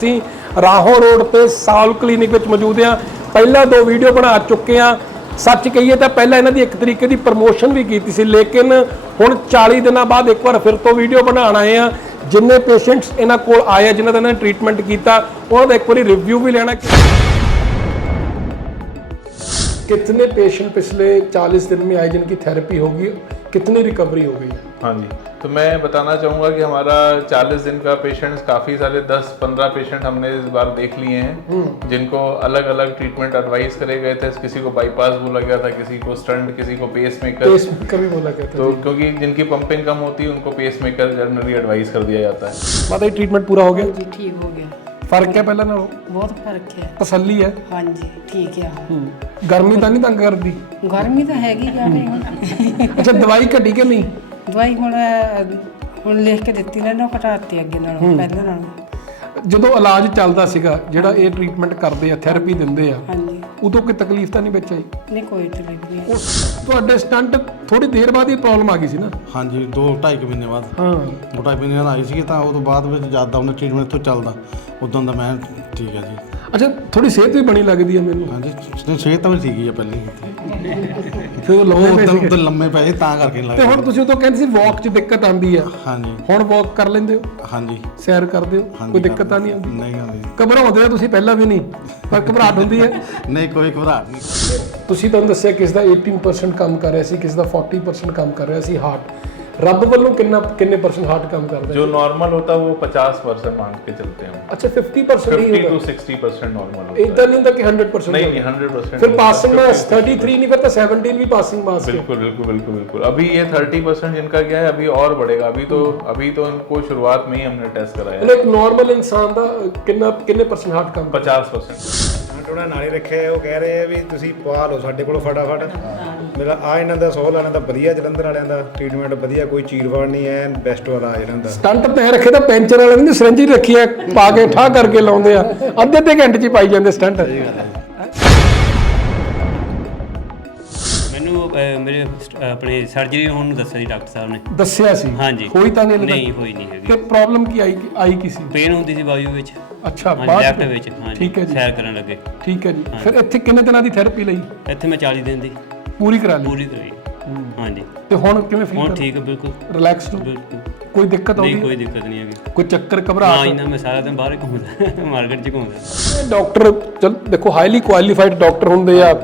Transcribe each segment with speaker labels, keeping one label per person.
Speaker 1: ਅਸੀਂ ਰਾਹੋਂ ਰੋਡ ਤੇ ਸਾਲ ਕਲੀਨਿਕ ਵਿੱਚ ਮੌਜੂਦ ਹਾਂ ਪਹਿਲਾਂ ਦੋ ਵੀਡੀਓ ਬਣਾ ਚੁੱਕੇ ਹਾਂ ਸੱਚ ਕਹੀਏ ਤਾਂ ਪਹਿਲਾਂ ਇਹਨਾਂ ਦੀ ਇੱਕ ਤਰੀਕੇ ਦੀ ਪ੍ਰਮੋਸ਼ਨ ਵੀ ਕੀਤੀ ਸੀ ਲੇਕਿਨ ਹੁਣ 40 ਦਿਨਾਂ ਬਾਅਦ ਇੱਕ ਵਾਰ ਫਿਰ ਤੋਂ ਵੀਡੀਓ ਬਣਾਉਣ ਆਏ ਆ ਜਿੰਨੇ ਪੇਸ਼ੈਂਟਸ ਇਹਨਾਂ ਕੋਲ ਆਏ ਆ ਜਿਨ੍ਹਾਂ ਦਾ ਇਹਨਾਂ ਨੇ ਟ੍ਰੀਟਮੈਂਟ ਕੀਤਾ ਉਹਨਾਂ ਦਾ ਇੱਕ ਵਾਰੀ ਰਿਵਿਊ ਵੀ ਲੈਣਾ कितने पेशेंट पिछले 40 दिन में आए जिनकी थेरेपी होगी कितनी रिकवरी हो गई?
Speaker 2: हाँ जी। तो मैं बताना चाहूँगा कि हमारा 40 दिन का पेशेंट्स काफ़ी सारे 10-15 पेशेंट हमने इस बार देख लिए हैं हम्म। जिनको अलग अलग ट्रीटमेंट एडवाइस करे गए थे। किसी को बाईपास बोला गया था किसी को स्टंट किसी को पेस मेकर
Speaker 1: पेस मेकर भी बोला गया था
Speaker 2: तो क्योंकि जिनकी पंपिंग कम होती है उनको पेस मेकर जनरली एडवाइस कर दिया जाता है।
Speaker 1: बताइए ट्रीटमेंट पूरा हो गया?
Speaker 3: हाँ जी ठीक हो
Speaker 1: गया। ਫ਼ਰਕ ਹੈ ਪਹਿਲਾਂ ਨਾਲੋਂ?
Speaker 3: ਬਹੁਤ ਫ਼ਰਕ ਹੈ।
Speaker 1: ਤਸੱਲੀ ਹੈ?
Speaker 3: ਹਾਂਜੀ ਠੀਕ ਆ ਹੂੰ।
Speaker 1: ਗਰਮੀ ਤਾਂ ਨਹੀਂ ਤੰਗ ਕਰਦੀ?
Speaker 3: ਗਰਮੀ ਤਾਂ ਹੈਗੀ ਆ। ਨਹੀਂ ਹੁਣ
Speaker 1: ਅੱਛਾ ਦਵਾਈ ਘਟੀ ਕਿ ਨਹੀਂ?
Speaker 3: ਦਵਾਈ ਹੁਣ ਹੁਣ ਲਿਖ ਕੇ ਦਿੱਤੀ ਨਾ ਘਟਾਤੀ ਅੱਗੇ ਨਾਲੋਂ ਪਹਿਲਾਂ ਨਾਲੋਂ।
Speaker 1: ਜਦੋਂ ਇਲਾਜ ਚੱਲਦਾ ਸੀਗਾ ਜਿਹੜਾ ਇਹ ਟ੍ਰੀਟਮੈਂਟ ਕਰਦੇ ਆ ਥੈਰੇਪੀ ਦਿੰਦੇ ਆ
Speaker 3: ਹਾਂਜੀ।
Speaker 1: ਉਦੋਂ ਕੋਈ ਤਕਲੀਫ ਤਾਂ ਨਹੀਂ ਵਿੱਚ ਆਈ?
Speaker 3: ਨਹੀਂ ਕੋਈ ਤਕਲੀਫ ਨਹੀਂ
Speaker 1: ਉਸ ਤੁਹਾਡੇ ਸਟੰਟ ਥੋੜੀ ਦੇਰ ਬਾਅਦ ਹੀ ਪ੍ਰੋਬਲਮ ਆ ਗਈ ਸੀ ਨਾ?
Speaker 4: ਹਾਂਜੀ 2 2.5 ਮਹੀਨੇ ਬਾਅਦ।
Speaker 1: ਹਾਂ।
Speaker 4: 2.5 ਮਹੀਨੇ ਬਾਅਦ ਆਈ ਸੀ ਤਾਂ ਉਹ ਤੋਂ ਬਾਅਦ ਵਿੱਚ ਜ਼ਿਆਦਾ ਉਹਨੇ ਟ੍ਰੀਟਮੈਂਟ ਤੋਂ ਚੱਲਦਾ। ਉਦੋਂ ਦਾ ਮੈਂ ਠੀਕ ਹੈ ਜੀ।
Speaker 1: ਅੱਛਾ ਥੋੜੀ ਸਿਹਤ ਵੀ ਬਣੀ ਲੱਗਦੀ ਆ ਮੈਨੂੰ।
Speaker 4: ਹਾਂਜੀ ਸਿਹਤ ਤਾਂ ਮੇਰੀ ਠੀਕ ਹੀ ਆ ਪਹਿਲੇ।
Speaker 1: ਫਿਰ ਉਹ ਲੰਮੇ
Speaker 4: ਉਦੋਂ। ਉਦੋਂ ਲੰਮੇ ਪਏ ਤਾਂ ਕਰਕੇ
Speaker 1: ਤੇ ਹੁਣ
Speaker 4: ਲੱਗਦਾ
Speaker 1: ਤੁਸੀਂ ਉਦੋਂ ਕਹਿੰਦੇ ਸੀ ਵਾਕ 'ਚ ਦਿੱਕਤ ਆਂਦੀ ਆ।
Speaker 4: ਹਾਂਜੀ।
Speaker 1: ਹੁਣ ਵਾਕ ਕਰ ਲੈਂਦੇ ਹੋ?
Speaker 4: ਹਾਂਜੀ।
Speaker 1: ਸੈਰ ਕਰਦੇ ਹੋ?
Speaker 4: ਹਾਂਜੀ
Speaker 1: ਕੋਈ ਦਿੱਕਤ ਤਾਂ ਨਹੀਂ ਆਉਂਦੀ?
Speaker 4: ਨਹੀਂ ਆਉਂਦੀ।
Speaker 1: ਘਬਰਾਉਂਦੇ ਆ ਤੁਸੀਂ ਪਹਿਲਾਂ ਵੀ ਨਹੀਂ ਪਰ ਘਬਰਾਹਟ ਹੁੰਦੀ ਹੈ
Speaker 4: ਨਹੀਂ ਕੋਈ ਘਬਰਾਹਟ ਨਹੀਂ।
Speaker 1: ਤੁਸੀਂ ਤੁਹਾਨੂੰ ਦੱਸਿਆ ਕਿਸ ਦਾ 18% ਕੰਮ ਕਰ ਰਿਹਾ ਸੀ ਕਿਸ ਦਾ 40% ਕੰਮ ਕਰ ਰਿਹਾ ਸੀ ਹਾਰਟ ਰੱਬ ਵੱਲੋਂ ਕਿੰਨਾ ਕਿੰਨੇ ਪਰਸੈਂਟ ਹਾਰਟ ਕੰਮ ਕਰਦਾ ਹੈ
Speaker 2: जो नॉर्मल होता है वो 50 परसेंट मान के चलते हैं
Speaker 1: ਅੱਛਾ 50% ਹੀ
Speaker 2: 50
Speaker 1: ਹੁੰਦਾ
Speaker 2: टू 60 परसेंट नॉर्मल होता
Speaker 1: ਇਦਾਂ ਨਹੀਂ ਹੁੰਦਾ ਕਿ 100%
Speaker 2: है नहीं नहीं हंड्रेड परसेंट
Speaker 1: ਫਿਰ ਪਾਸਿੰਗ ਮਾਸ 33 नहीं फिर तो 17 भी पासिंग मास के
Speaker 2: बिल्कुल बिल्कुल बिल्कुल बिल्कुल अभी ये थर्टी परसेंट जिनका गया है अभी और बढ़ेगा अभी तो अभी तो इनको शुरुआत में ही हमने टेस्ट कराया
Speaker 1: ਮਤਲਬ ਇੱਕ ਨਾਰਮਲ ਇਨਸਾਨ ਦਾ ਕਿੰਨਾ ਕਿੰਨੇ ਪਰਸੈਂਟ ਹਾਰਟ ਕੰਮ
Speaker 2: पचास परसेंट
Speaker 5: ਟੋਣਾ ਨਾਲ ਹੀ ਰੱਖਿਆ ਹੈ, ਉਹ ਕਹਿ ਰਹੇ ਆ ਵੀ ਤੁਸੀਂ ਪਵਾ ਲਓ ਸਾਡੇ ਕੋਲ ਫਟਾਫਟ। ਮੇਰਾ ਆ ਇਹਨਾਂ ਦਾ ਸੋਲ ਵਾਲਿਆਂ ਦਾ ਵਧੀਆ ਜਲੰਧਰ ਵਾਲਿਆਂ ਦਾ ਟ੍ਰੀਟਮੈਂਟ ਵਧੀਆ ਕੋਈ ਚੀਰਵਾੜ ਨਹੀਂ ਐ ਬੈਸਟ ਵਾਲਾ ਇਹਨਾਂ ਦਾ।
Speaker 1: ਸਟੰਟ ਪੈ ਰੱਖੇ ਤਾਂ ਪੈਂਚਰ ਵਾਲੇ ਦੀ ਸਿਰੰਜੀ ਰੱਖੀ ਹੈ ਪਾ ਕੇ ਠਾ ਕਰਕੇ ਲਾਉਂਦੇ ਆ। ਅੱਧੇ ਅੱਧੇ ਘੰਟੇ ਚ ਹੀ ਪਾਈ ਜਾਂਦੇ ਸਟੰਟ।
Speaker 6: ਮੈਨੂੰ ਅਹ, ਮੇਰੇ ਸਟ- ਆਪਣੇ ਸਰਜਰੀ ਹੋਣ ਨੂੰ ਦੱਸਿਆ ਸੀ ਡਾਕਟਰ ਸਾਹਿਬ ਨੇ।
Speaker 1: ਦੱਸਿਆ ਸੀ?
Speaker 6: ਹਾਂਜੀ।
Speaker 1: ਹੋਈ ਤਾਂ ਨਹੀਂ
Speaker 6: ਨਹੀਂ? ਹੋਈ ਨਹੀਂ ਹੈਗੀ।
Speaker 1: ਤੇ ਪ੍ਰੋਬਲਮ ਕੀ ਆਈ ਆਈ ਕੀ ਸੀ?
Speaker 6: ਪੇਨ ਹੁੰਦੀ ਸੀ ਬਾਜੂ ਵਿੱਚ।
Speaker 1: ਅੱਛਾ
Speaker 6: ਹਾਂਜੀ
Speaker 1: ਬਾਅਦ
Speaker 6: ਲੈਫਟ? ਵਿੱਚ? ਹਾਂਜੀ।
Speaker 1: ਠੀਕ ਹੈ ਜੀ।
Speaker 6: ਸੈਰ ਕਰਨ ਲੱਗੇ।
Speaker 1: ਠੀਕ ਹੈ ਜੀ। ਫਿਰ ਇੱਥੇ ਕਿੰਨੇ ਦਿਨਾਂ ਦੀ ਥੈਰੇਪੀ ਲਈ?
Speaker 6: ਇੱਥੇ ਮੈਂ 40 ਦਿਨ ਦੀ।
Speaker 1: ਪੂਰੀ ਕਰਾ ਲਈ?
Speaker 6: ਪੂਰੀ ਕਰਾਈ। ਹਾਂਜੀ।
Speaker 1: ਤੇ ਹੁਣ ਕਿਵੇਂ
Speaker 6: ਹੁਣ
Speaker 1: ਫੀਲ
Speaker 6: ਠੀਕ ਹੈ ਬਿਲਕੁਲ।
Speaker 1: ਰਿਲੈਕਸ
Speaker 6: ਬਿਲਕੁਲ।
Speaker 1: ਕੋਈ ਦਿੱਕਤ
Speaker 6: ਨਹੀਂ
Speaker 1: ਆਉਂਦੀ
Speaker 6: ਕੋਈ ਦਿੱਕਤ ਨਹੀਂ ਹੈਗੀ।
Speaker 1: ਕੋਈ ਚੱਕਰ
Speaker 6: ਹਾਂ
Speaker 1: ਘਬਰਾਹਟ
Speaker 6: ਇਹਨਾਂ ਮੈਂ ਸਾਰਾ ਦਿਨ ਬਾਹਰ ਹੀ ਘੁੰਮਦਾ ਮਾਰਕੀਟ 'ਚ ਘੁੰਮਦਾ।
Speaker 1: ਡਾਕਟਰ ਚਲ ਦੇਖੋ ਹਾਈਲੀ ਕੁਆਲੀਫਾਈਡ ਡਾਕਟਰ ਹੁੰਦੇ ਆ।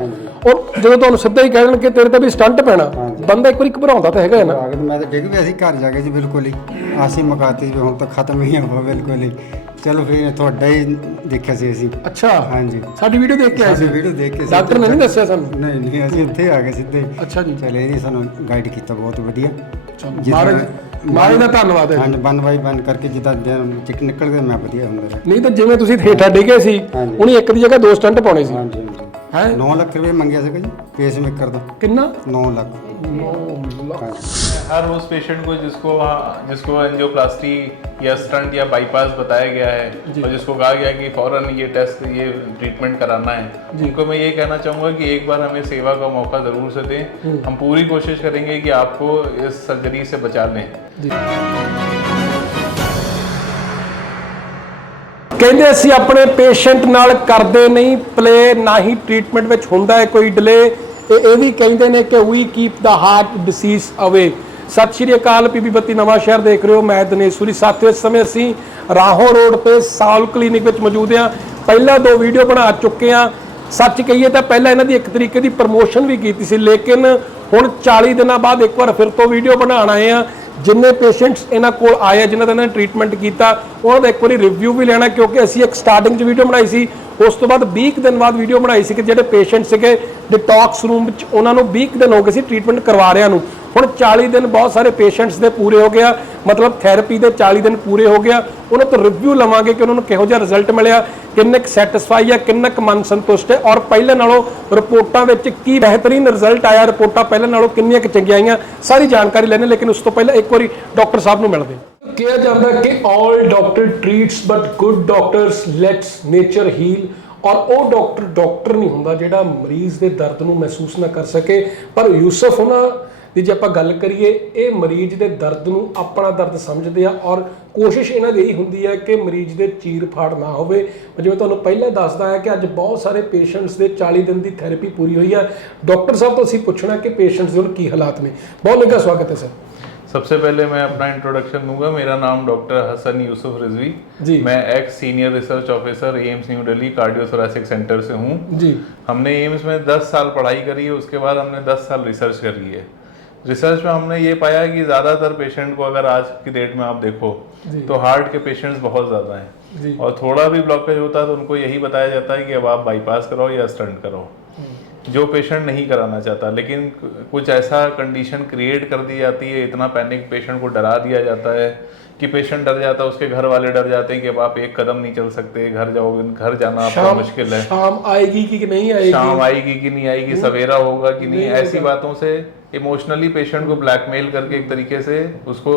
Speaker 1: ਔਰ ਜਦੋਂ ਤੁਹਾਨੂੰ ਸਿੱਧਾ ਹੀ ਕਹਿ ਦੇਣ ਕਿ ਤੇਰੇ ਤੇ ਵੀ ਸਟੰਟ ਪੈਣਾ ਬੰਦਾ ਇੱਕ ਵਾਰੀ ਘਬਰਾਉਂਦਾ ਤਾਂ ਹੈਗਾ ਹੈ ਨਾ।
Speaker 7: ਮੈਂ ਤਾਂ ਡਿੱਗ ਪਿਆ ਸੀ ਘਰ ਜਾ ਕੇ ਜੀ ਬਿਲਕੁਲ ਹੀ। ਆਸੀ ਮੁਕਾਤੀ ਵੀ ਹੁਣ ਤਾਂ ਖਤਮ ਹੀ ਹੋ ਬਿਲਕੁਲ ਹੀ। ਚਲੋ ਫਿਰ ਤੁਹਾਡਾ ਹੀ ਦੇਖਿਆ ਸੀ ਅਸੀਂ।
Speaker 1: ਅੱਛਾ।
Speaker 7: ਹਾਂਜੀ।
Speaker 1: ਸਾਡੀ ਵੀਡੀਓ ਦੇਖ ਕੇ ਆਏ ਸੀ।
Speaker 7: ਵੀਡੀਓ ਦੇਖ ਕੇ
Speaker 1: ਡਾਕਟਰ ਨੇ ਨਹੀਂ ਦੱਸਿਆ ਸਾਨੂੰ?
Speaker 7: ਨਹੀਂ ਨਹੀਂ ਅਸੀਂ ਇੱਥੇ ਆ ਗਏ ਸਿੱਧੇ।
Speaker 1: ਅੱਛਾ ਜੀ।
Speaker 7: ਚਲੇ ਇਹਨੇ ਸਾਨੂੰ ਗਾਈਡ ਕੀਤਾ ਬਹੁਤ ਵਧੀਆ।
Speaker 1: ਮਹਾਰਾਜ ਮਹਾਰਾਜ ਦਾ ਧੰਨਵਾਦ ਹੈ।
Speaker 7: ਹਾਂਜੀ ਬਨ ਬਾਈ ਬਨ ਕਰਕੇ ਜਿੱਦਾਂ ਦਿਨ ਚਿਕ ਨਿਕਲ ਗਏ ਮੈਂ ਵਧੀਆ ਹੁੰਦਾ ਰਿਹਾ।
Speaker 1: ਨਹੀਂ ਤਾਂ ਜਿਵੇਂ ਤੁਸੀਂ ਹੇਠਾਂ ਡਿੱਗੇ ਸੀ। ਉਹਨੇ ਇੱਕ ਦੀ ਜਗ੍ਹਾ ਦੋ ਸਟੰਟ ਪਾਉਣੇ ਸੀ।
Speaker 7: ਹਾਂਜੀ।
Speaker 1: ਹੈ
Speaker 7: 9 ਲੱਖ ਰੁਪਏ ਮੰਗਿਆ ਸੀਗਾ ਜੀ ਪੇਸ ਮੇਕਰ ਦਾ
Speaker 1: ਕਿੰਨਾ
Speaker 7: 9 ਲੱਖ
Speaker 2: हर उस पेशेंट को जिसको जिसको एंजियोप्लास्टी या स्टंट या बाईपास बताया गया है और जिसको कहा गया कि फौरन ये टेस्ट ये ट्रीटमेंट कराना है उनको मैं ये कहना चाहूँगा कि एक बार हमें सेवा का मौका ज़रूर से दें हम पूरी कोशिश करेंगे कि आपको इस सर्जरी से बचा लें
Speaker 1: ਕਹਿੰਦੇ ਅਸੀਂ ਆਪਣੇ ਪੇਸ਼ੈਂਟ ਨਾਲ ਕਰਦੇ ਨਹੀਂ, ਪਲੇ ਨਾ ਹੀ ਟ੍ਰੀਟਮੈਂਟ ਵਿੱਚ ਹੁੰਦਾ ਹੈ, ਕੋਈ ਡਿਲੇ ਇਹ ਇਹ ਵੀ ਕਹਿੰਦੇ ਨੇ ਕਿ ਵੀ keep the heart disease away Sat Sri Akal PP ਬੱਤੀ ਨਵਾਂ ਸ਼ਹਿਰ ਦੇਖ ਰਹੇ ਹੋ। ਮੈਂ ਦਿਨੇਸ਼ੂਰੀ ਸਾਥੀਓ, ਇਸ ਸਮੇਂ ਅਸੀਂ ਰਾਹੋਂ ਰੋਡ ਤੇ ਸਾਲ ਕਲੀਨਿਕ ਵਿੱਚ ਮੌਜੂਦ ਹਾਂ। ਪਹਿਲਾਂ ਦੋ ਵੀਡੀਓ ਬਣਾ ਚੁੱਕੇ ਹਾਂ। ਸੱਚ ਕਹੀਏ ਤਾਂ ਪਹਿਲਾਂ ਇਹਨਾਂ ਦੀ ਇੱਕ ਤਰੀਕੇ ਦੀ ਪ੍ਰਮੋਸ਼ਨ ਵੀ ਕੀਤੀ ਸੀ, ਲੇਕਿਨ ਹੁਣ 40 ਦਿਨਾਂ ਬਾਅਦ ਇੱਕ ਵਾਰ ਫਿਰ ਤੋਂ ਵੀਡੀਓ ਬਣਾਉਣ ਆਏ ਆ ਜਿੰਨੇ ਪੇਸ਼ੈਂਟਸ ਇਹਨਾਂ ਕੋਲ ਆਏ ਆ, ਜਿਨ੍ਹਾਂ ਦਾ ਇਹਨਾਂ ਨੇ ਟ੍ਰੀਟਮੈਂਟ ਕੀਤਾ, ਉਹਨਾਂ ਦਾ ਇੱਕ ਵਾਰੀ ਰਿਵਿਊ ਵੀ ਲੈਣਾ, ਕਿਉਂਕਿ ਅਸੀਂ ਇੱਕ ਸਟਾਰਟਿੰਗ 'ਚ ਵੀਡੀਓ ਬਣਾਈ ਸੀ। ਉਸ ਤੋਂ ਬਾਅਦ 20 ਕੁ ਦਿਨ ਬਾਅਦ ਵੀਡੀਓ ਬਣਾਈ ਸੀ ਕਿ ਜਿਹੜੇ ਪੇਸ਼ੈਂਟ ਸੀਗੇ ਡਿਟੌਕਸ ਰੂਮ ਵਿੱਚ ਉਹਨਾਂ ਨੂੰ 20 ਕੁ ਦਿਨ ਹੋ ਗਏ ਸੀ ਟ੍ਰੀਟਮੈਂਟ ਕਰਵਾ ਰਿਆਂ ਨੂੰ। ਹੁਣ 40 ਦਿਨ ਬਹੁਤ ਸਾਰੇ ਪੇਸ਼ੈਂਟਸ ਦੇ ਪੂਰੇ ਹੋ ਗਿਆ, ਮਤਲਬ ਥੈਰੇਪੀ ਦੇ 40 ਦਿਨ ਪੂਰੇ ਹੋ ਗਿਆ। ਉਹਨਾਂ ਤੋਂ ਰਿਵਿਊ ਲਵਾਂਗੇ ਕਿ ਉਹਨਾਂ ਨੂੰ ਕਿਹੋ ਜਿਹਾ ਰਿਜ਼ਲਟ ਮਿਲਿਆ, ਕਿੰਨੇ ਕੁ ਸੈਟੀਸਫਾਈ ਆ, ਕਿੰਨਾ ਕੁ ਮਨ ਸੰਤੁਸ਼ਟ ਹੈ। ਔਰ ਪਹਿਲੇ ਨਾਲੋਂ ਰਿਪੋਰਟਾਂ ਵਿੱਚ ਕੀ ਬਿਹਤਰੀਨ ਰਿਜ਼ਲਟ ਆਇਆ, ਰਿਪੋਰਟਾਂ ਪਹਿਲੇ ਨਾਲੋਂ ਕਿੰਨੀਆਂ ਕੁ ਚੰਗੀਆਂ ਆਈਆਂ, ਸਾਰੀ ਜਾਣਕਾਰੀ ਲੈਣੇ ਲੇਕਿਨ ਉਸ ਤੋਂ ਪਹਿਲਾਂ ਇੱਕ ਵਾਰੀ ਡਾਕਟਰ ਸਾਹਿਬ ਨੂੰ ਮਿਲਦੇ ਕਿਹਾ ਜਾਂਦਾ ਕਿ all doctor treats but good doctors lets nature heal ਔਰ ਉਹ ਡਾਕਟਰ ਡਾਕਟਰ ਨਹੀਂ ਹੁੰਦਾ ਜਿਹੜਾ ਮਰੀਜ਼ ਦੇ ਦਰਦ ਨੂੰ ਮਹਿਸੂਸ ਨਾ ਕਰ ਸਕੇ। ਪਰ ਯੂਸਫ ਉਹਨਾਂ ਦੀ ਜੇ ਆਪਾਂ ਗੱਲ ਕਰੀਏ ਇਹ ਮਰੀਜ਼ ਦੇ ਦਰਦ ਨੂੰ ਆਪਣਾ ਦਰਦ ਸਮਝਦੇ ਆ ਔਰ ਕੋਸ਼ਿਸ਼ ਇਹਨਾਂ ਦੀ ਇਹੀ ਹੁੰਦੀ ਹੈ ਕਿ ਮਰੀਜ਼ ਦੇ ਚੀਰ ਫਾੜ ਨਾ ਹੋਵੇ ਜਿਵੇਂ ਤੁਹਾਨੂੰ ਪਹਿਲਾਂ ਦੱਸਦਾ ਹੈ ਕਿ ਅੱਜ ਬਹੁਤ ਸਾਰੇ ਪੇਸ਼ੈਂਟਸ ਦੇ 40 ਦਿਨ ਦੀ ਥੈਰੇਪੀ ਪੂਰੀ ਹੋਈ ਹੈ ਡਾਕਟਰ ਸਾਹਿਬ ਤੋਂ ਅਸੀਂ ਪੁੱਛਣਾ ਕਿ ਪੇਸ਼ੈਂਟਸ ਦੇ ਹੁਣ ਕੀ ਹਾਲਾਤ ਨੇ ਬਹੁਤ ਲੱਗਾ ਸਵਾਗਤ ਹੈ ਸਰ
Speaker 2: सबसे पहले मैं अपना इंट्रोडक्शन दूंगा मेरा नाम डॉक्टर हसन यूसुफ रिजवी
Speaker 1: जी।
Speaker 2: मैं ex senior research officer AIIMS New Delhi cardiothoracic centre से हूँ
Speaker 1: ਜੀ
Speaker 2: हमने एम्स में 10 साल पढ़ाई करी है उसके बाद हमने 10 साल रिसर्च करी है रिसर्च में हमने ये पाया कि ज़्यादातर पेशेंट को अगर आज की डेट में आप देखो तो हार्ट के पेशेंट्स बहुत ज़्यादा हैं। और थोड़ा भी ब्लॉकेज होता है तो उनको यही बताया जाता है कि अब आप बाईपास कराओ या स्टंट कराओ। जो पेशेंट नहीं कराना चाहता लेकिन कुछ ऐसा कंडीशन क्रिएट कर दी जाती है इतना पैनिक पेशेंट को डरा दिया जाता है कि पेशेंट डर जाता है उसके घर वाले डर जाते हैं कि अब आप एक कदम नहीं चल सकते घर जाओगे घर जाना आपका मुश्किल है।
Speaker 1: शाम आएगी कि नहीं आएगी?
Speaker 2: शाम आएगी कि नहीं आएगी सवेरा होगा कि नहीं ऐसी बातों से इमोशनली पेशेंट को ब्लैकमेल करके एक तरीके से उसको